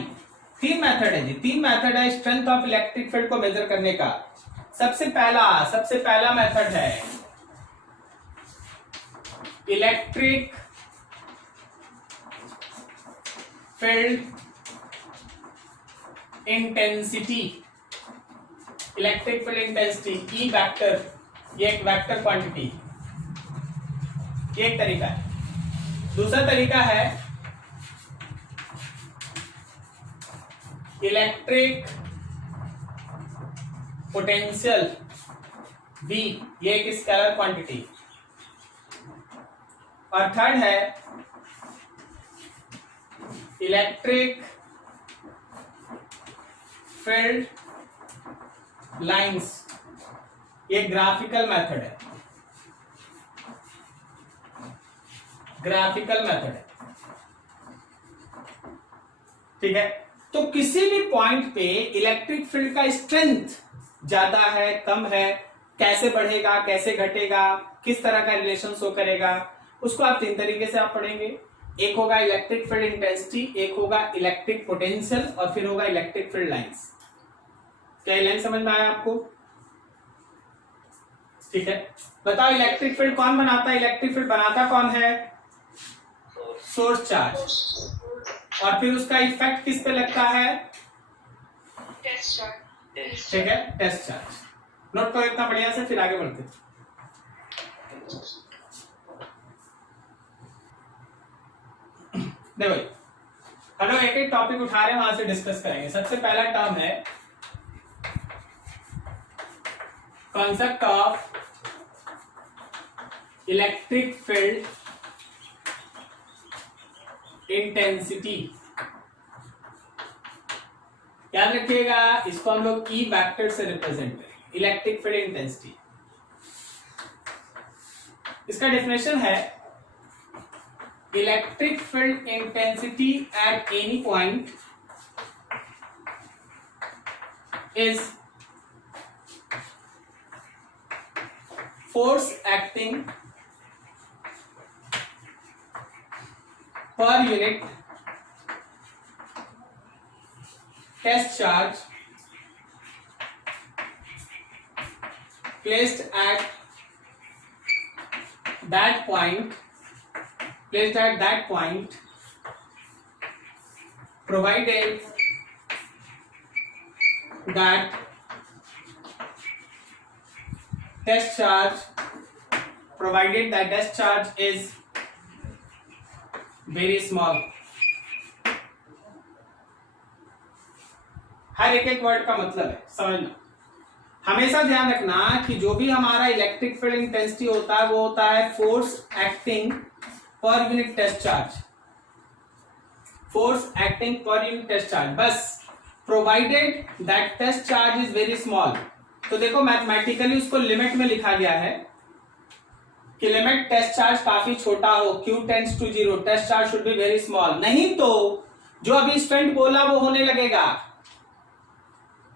तीन मेथड है जी, तीन मेथड है स्ट्रेंथ ऑफ इलेक्ट्रिक फील्ड को मेजर करने का। सबसे पहला मेथड है electric field intensity. Electric field intensity E vector, ये एक वेक्टर क्वांटिटी, ये एक तरीका है। दूसरा तरीका है इलेक्ट्रिक पोटेंशियल V, ये एक स्केलर क्वांटिटी। और थर्ड है इलेक्ट्रिक फील्ड लाइंस, ये ग्राफिकल मेथड है, ठीक है। तो किसी भी पॉइंट पे इलेक्ट्रिक फील्ड का स्ट्रेंथ ज्यादा है, कम है, कैसे बढ़ेगा, कैसे घटेगा, किस तरह का रिलेशन शो करेगा, उसको आप तीन तरीके से आप पढ़ेंगे। एक होगा इलेक्ट्रिक फील्ड इंटेंसिटी, एक होगा इलेक्ट्रिक पोटेंशियल, और फिर होगा इलेक्ट्रिक फील्ड लाइंस। क्या लाइन समझ में आया आपको? ठीक है, बताओ इलेक्ट्रिक फील्ड कौन बनाता है? इलेक्ट्रिक फील्ड बनाता कौन है? Source charge. और फिर उसका इफेक्ट किस पे लगता है? Test charge. ठीक है, टेस्ट चार्ज। नोट करो इतना बढ़िया से, फिर आगे बढ़ते। देखो हम लोग एक एक टॉपिक उठा रहे हैं, वहां से डिस्कस करेंगे। सबसे पहला टर्म है concept of electric field intensity. याद रखिएगा, इसको हम लोग ई वेक्टर से रिप्रेजेंट करेंगे, इलेक्ट्रिक फील्ड इंटेंसिटी। इसका डेफिनेशन है electric field intensity at any point is force acting per unit test charge placed at that point, provided that test charge is very small। हर एक word का मतलब है, समझना। हमेशा ध्यान रखना कि जो भी हमारा इलेक्ट्रिक फील्ड इंटेंसिटी होता है वो होता है force acting per unit test charge. Force acting per unit test charge, बस provided that test charge is very small. तो देखो मैथमेटिकली उसको लिमिट में लिखा गया है कि लिमिट टेस्ट चार्ज काफी छोटा हो, Q tends to 0, test charge should be very small. नहीं तो जो अभी स्टूडेंट बोला वो होने लगेगा।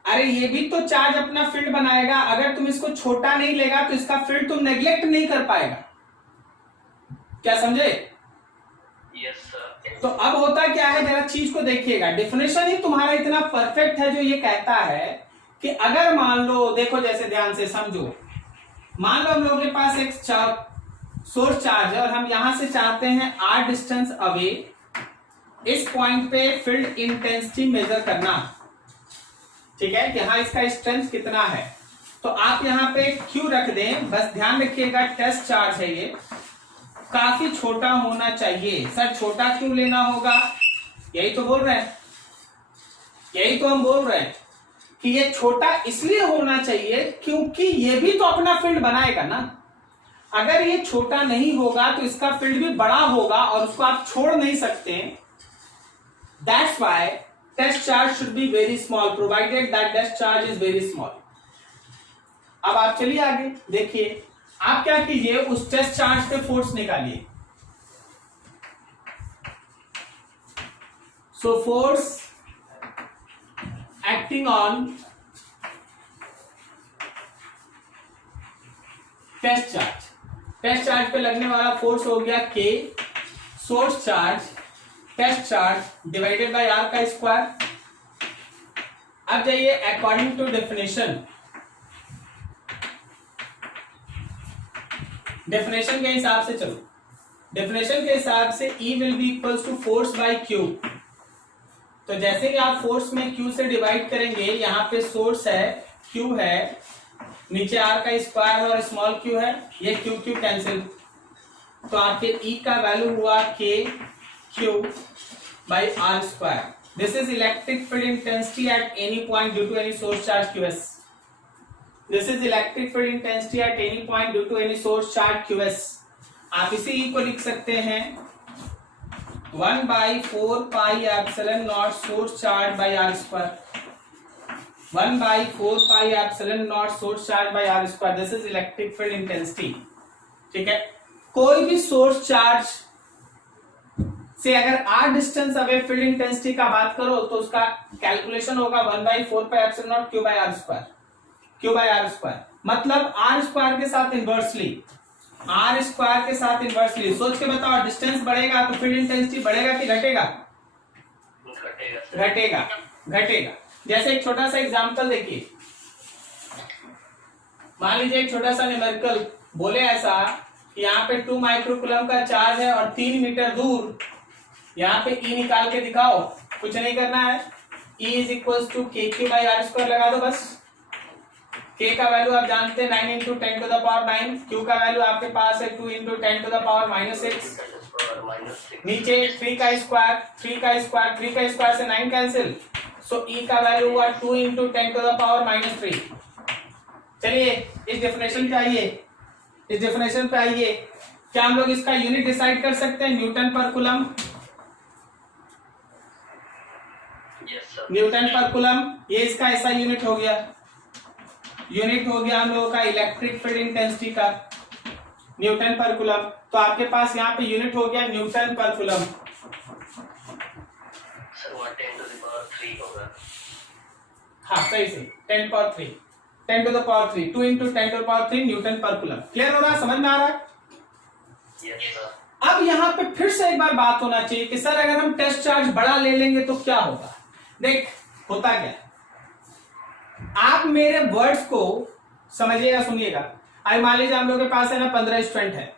अरे ये भी तो चार्ज अपना फील्ड बनाएगा, अगर तुम इसको छोटा नहीं लेगा तो इसका फील्ड तुम नेग्लेक्ट नहीं कर पाएगा। क्या समझे? Yes sir. तो अब होता क्या है, जरा चीज को देखिएगा। डेफिनेशन ही तुम्हारा इतना परफेक्ट है जो ये कहता है कि अगर मान लो, देखो जैसे ध्यान से समझो, मान लो हम लोगों के पास एक सोर्स चार्ज है और हम यहां से चाहते हैं r डिस्टेंस अवे इस पॉइंट पे फील्ड इंटेंसिटी मेजर करना। ठीक है कि हाँ इसका स्ट्रेंथ कितना है। तो आप यहाँ पे Q रख दें, बस ध्यान रखिएगा टेस्ट चार्ज है ये, काफी छोटा होना चाहिए। सर छोटा क्यों लेना होगा? यही तो बोल रहे हैं, यही तो हम बोल रहे हैं कि ये छोटा इसलिए होना चाहिए क्योंकि ये भी तो अपना फील्ड बनाएगा ना। अगर ये छोटा नहीं होगा तो इसका फील्ड भी बड़ा होगा और उसको आप छोड़ नहीं सकते। That's why test charge should be very small, provided that test charge is very small. अब आप चलिए आगे देखिए, आप क्या कीजिए, उस टेस्ट चार्ज पे फोर्स निकालिए। So force acting on test charge, test charge पे लगने वाला फोर्स हो गया K, source charge test charge divided by R का स्क्वायर। अब जाइए अकॉर्डिंग टू डेफिनेशन, डेफिनेशन के हिसाब से चलो, डेफिनेशन के हिसाब से E will be equals to force by Q। तो जैसे कि आप फोर्स में Q से डिवाइड करेंगे, यहाँ पे सोर्स है, Q है, नीचे R का स्क्वायर और स्मॉल q है, ये Q कैंसिल, तो आपके E का वैल्यू हुआ K Q by R square. This is electric field intensity at any point due to any source charge Qs. This is electric field intensity at any point due to any source charge Qs. आप इसे E को लिख सकते हैं 1/4 pi epsilon naught source charge by R square. 1/4 pi epsilon naught source charge by R square. This is electric field intensity. ठीक है, कोई भी सोर्स चार्ज से अगर R distance away field intensity का बात करो तो उसका कैलकुलेशन होगा 1/4 pi epsilon naught Q by R square. Q by R square मतलब R स्क्वायर के साथ इनवर्सली, R स्क्वायर के साथ इनवर्सली। सोच के बताओ, डिस्टेंस बढ़ेगा तो फील्ड इंटेंसिटी बढ़ेगा कि घटेगा? घटेगा, घटेगा। जैसे एक छोटा सा एग्जांपल देखिए, मान लीजिए एक छोटा सा न्यूमेरिकल बोले ऐसा कि यहाँ पे 2 माइक्रोकूलम का चार्ज है और 3 मीटर दूर यहाँ पे E निकाल के दिखाओ। कुछ नहीं करना है, E is equal to KQ by R square लगा दो बस। K का वैल्यू आप जानते हैं 9 into 10 to the power 9, Q का वैल्यू आपके पास है 2 इंटू 10 टू द पावर -6, नीचे 3 का स्क्वायर, 3 का स्क्वायर, 3 का स्क्वायर से 9 कैंसिल, सो E का वैल्यू हुआ 2 इंटू 10 टू द पावर -3। चलिए इस डेफिनेशन पे आइए, इस डेफिनेशन पे आइए, क्या हम लोग इसका यूनिट डिसाइड कर सकते हैं? Newton per coulomb, Newton per coulomb, ये इसका ऐसा यूनिट हो गया, यूनिट हो गया हम लोगों का इलेक्ट्रिक फील्ड इंटेंसिटी का न्यूटन पर कूलम। तो आपके पास यहाँ पे यूनिट हो गया न्यूटन पर कूलम। हाँ सही से 10 power 3, 10 to the power 3, 2 into 10 to the power 3 newton per coulomb. Clear हो रहा है, समझ में आ रहा है? अब यहाँ पे फिर से एक बार बात होना चाहिए कि सर अगर हम टेस्ट चार्ज बड़ा ले लेंगे तो क्या होगा? देख होता क्या, आप मेरे वर्ड्स को समझिएगा, सुनिएगा। अब मान लीजिए हम लोग के पास है ना 15 स्टूडेंट है,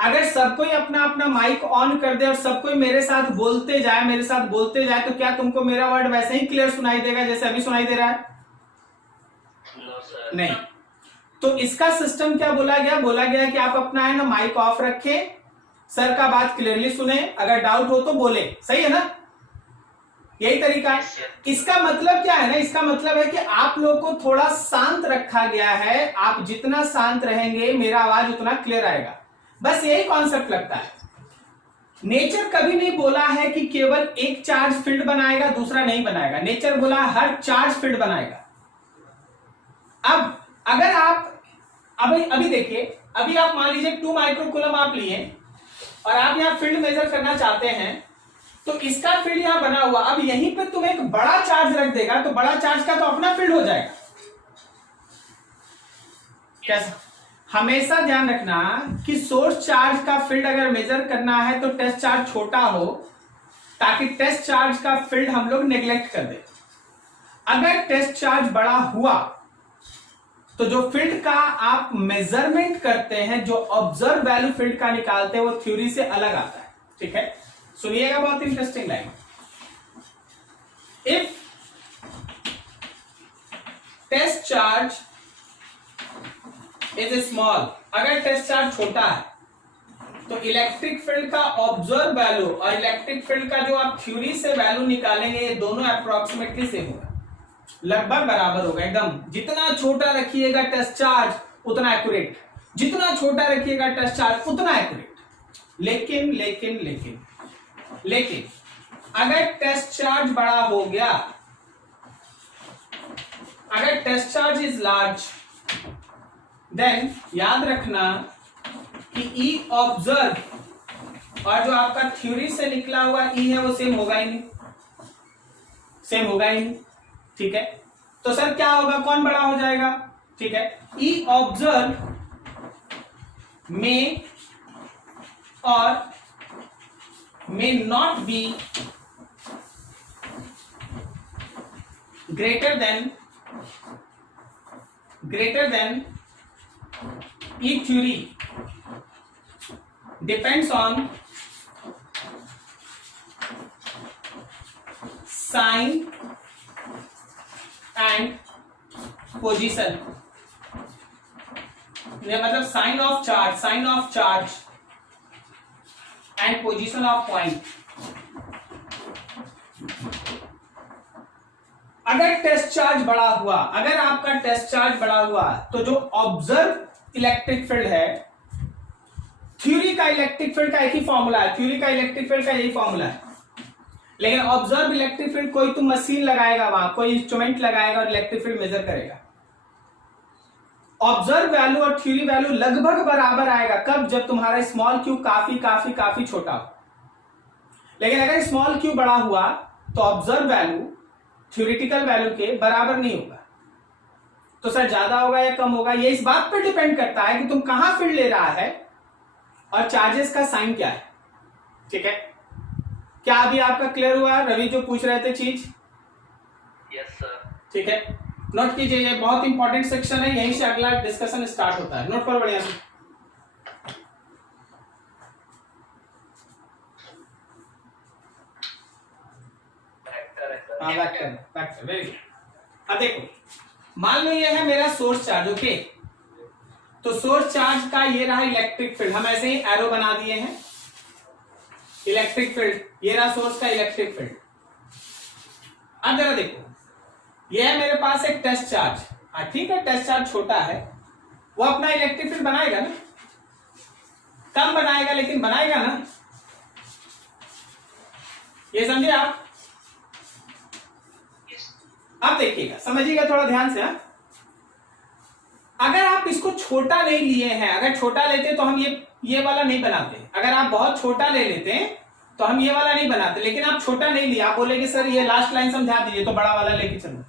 अगर सब कोई अपना अपना माइक ऑन कर दे और सब कोई मेरे साथ बोलते जाए, मेरे साथ बोलते जाए, तो क्या तुमको मेरा वर्ड वैसे ही क्लियर सुनाई देगा जैसे अभी सुनाई दे रहा है? नहीं। तो इसका सिस्टम क्या बोला गया? बोला गया कि आप अपना है ना माइक ऑफ रखें, सर का बात क्लियरली सुने, अगर डाउट हो तो बोले, सही है ना? यही तरीका है। इसका मतलब क्या है ना, इसका मतलब है कि आप लोगों को थोड़ा शांत रखा गया है, आप जितना शांत रहेंगे मेरा आवाज उतना क्लियर आएगा, बस यही कॉन्सेप्ट लगता है। नेचर कभी नहीं बोला है कि केवल एक चार्ज फील्ड बनाएगा दूसरा नहीं बनाएगा, नेचर बोला हर चार्ज फील्ड बनाएगा। अब अगर आप अभी देखिए, अभी आप मान लीजिए 2 माइक्रोकूलम आप लिए और आप यहां फील्ड मेजर करना चाहते हैं, तो इसका फील्ड यहां बना हुआ, अब यहीं पे तुम एक बड़ा चार्ज रख देगा तो बड़ा चार्ज का तो अपना फील्ड हो जाएगा। कैसा? हमेशा ध्यान रखना कि सोर्स चार्ज का फील्ड अगर मेजर करना है तो टेस्ट चार्ज छोटा हो, ताकि टेस्ट चार्ज का फील्ड हम लोग नेग्लेक्ट कर दे। अगर टेस्ट चार्ज बड़ा हुआ तो जो फील्ड का आप मेजरमेंट करते हैं, जो ऑब्जर्व वैल्यू फील्ड का निकालते हैं, वो थ्योरी से अलग आता है। ठीक है, सुनिएगा, बहुत interesting line. If test charge is small, अगर टेस्ट चार्ज छोटा है तो इलेक्ट्रिक फील्ड का ऑब्जर्व वैल्यू और इलेक्ट्रिक फील्ड का जो आप थ्योरी से वैल्यू निकालेंगे, ये दोनों अप्रोक्सीमेटली सेम होगा, लगभग बराबर होगा एकदम। जितना छोटा रखिएगा टेस्ट चार्ज उतना एक्यूरेट, जितना छोटा रखिएगा टेस्ट चार्ज उतना एक्यूरेट। लेकिन लेकिन लेकिन लेकिन अगर टेस्ट चार्ज बड़ा हो गया, अगर test charge is large, then याद रखना कि ई ऑब्जर्व और जो आपका थ्योरी से निकला हुआ ई है वो सेम होगा ही नहीं, सेम होगा ही नहीं, ठीक है। तो सर क्या होगा, कौन बड़ा हो जाएगा, ठीक है। ई ऑब्जर्व में और may not be greater than E theory depends on sign and position, मतलब sign of charge and position of point. अगर टेस्ट चार्ज बड़ा हुआ, अगर आपका टेस्ट चार्ज बड़ा हुआ तो जो ऑब्जर्व इलेक्ट्रिक फील्ड है, थ्योरी का इलेक्ट्रिक फील्ड का एक ही फॉर्मूला है, थ्योरी का इलेक्ट्रिक फील्ड का यही फॉर्मूला है, लेकिन ऑब्जर्व इलेक्ट्रिक फील्ड कोई तुम मशीन लगाएगा वहां, कोई इंस्ट्रूमेंट लगाएगा और इलेक्ट्रिक फील्ड मेजर करेगा। ऑब्जर्व वैल्यू और थ्योरी वैल्यू लगभग बराबर आएगा, कब, जब तुम्हारा स्मॉल क्यू काफी काफी काफी छोटा हो। लेकिन अगर स्मॉल क्यू बड़ा हुआ तो ऑब्जर्व वैल्यू थ्योरेटिकल वैल्यू के बराबर नहीं होगा। तो सर ज्यादा होगा या कम होगा, ये इस बात पर डिपेंड करता है कि तुम कहां फील्ड ले रहा है और चार्जेस का साइन क्या है, ठीक है। क्या अभी आपका क्लियर हुआ, रवि जो पूछ रहे थे चीज? Yes sir. ठीक है, नोट कीजिए, ये बहुत इंपॉर्टेंट सेक्शन है, यहीं से अगला डिस्कशन स्टार्ट होता है। नोट करो बढ़िया से। हाँ, वेक्टर, वेरी गुड। अब देखो, मान लो ये है मेरा सोर्स चार्ज, ओके। तो सोर्स चार्ज का ये रहा इलेक्ट्रिक फील्ड, हम ऐसे ही एरो बना दिए हैं, इलेक्ट्रिक फील्ड, ये रहा सोर्स का इलेक्ट्रिक फील्ड। अब जरा देखो, ये है मेरे पास एक टेस्ट चार्ज, हाँ ठीक है, टेस्ट चार्ज छोटा है, वो अपना इलेक्ट्रिक फील्ड बनाएगा ना, कम बनाएगा लेकिन बनाएगा ना, ये समझे आप? अब देखिएगा, समझिएगा थोड़ा ध्यान से। अगर आप इसको छोटा नहीं लिए हैं, अगर छोटा लेते तो हम ये वाला नहीं बनाते, अगर आप बहुत छोटा ले लेते तो हम ये वाला नहीं बनाते, लेकिन आप छोटा नहीं लिया, आप बोलेंगे सर ये लास्ट लाइन समझा दीजिए तो बड़ा वाला लेके चलो।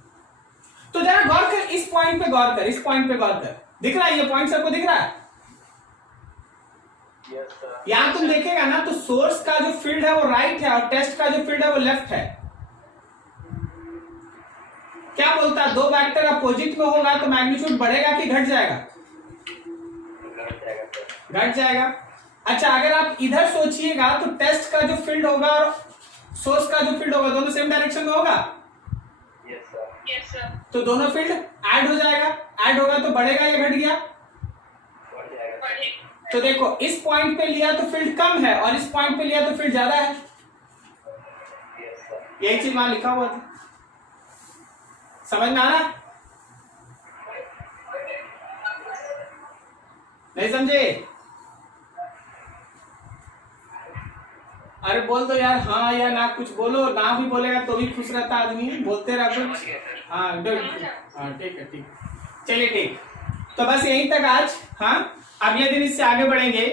तो जरा गौर कर, इस पॉइंट पे गौर कर, इस पॉइंट पे गौर कर, दिख रहा है ये पॉइंट सबको दिख रहा है? Yes sir. यहां तुम देखेगा ना तो सोर्स का जो फील्ड है वो राइट है और टेस्ट का जो फील्ड है वो लेफ्ट है। क्या बोलता है, दो वेक्टर अपोजिट में होगा तो मैग्नीट्यूड बढ़ेगा कि घट जाएगा? घट जाएगा। अच्छा, अगर आप इधर सोचिएगा तो टेस्ट का जो फील्ड होगा और सोर्स का जो फील्ड होगा दोनों सेम डायरेक्शन में होगा? Yes sir. Yes sir. तो दोनों फील्ड ऐड हो जाएगा, ऐड होगा तो बढ़ेगा या घट गया? बढ़ जाएगा। तो देखो, इस पॉइंट पे लिया तो फील्ड कम है और इस पॉइंट पे लिया तो फील्ड ज्यादा है। Yes sir. यही चीज वहां लिखा हुआ था, समझ में आ रहा? नहीं समझे? अरे बोल दो यार, हाँ या ना, कुछ बोलो, ना भी बोलेगा तो भी खुश रहता आदमी, बोलते रहो। हाँ हाँ, ठीक है, ठीक, चलिए ठीक। तो बस यहीं तक आज, हाँ अगले दिन इससे आगे बढ़ेंगे।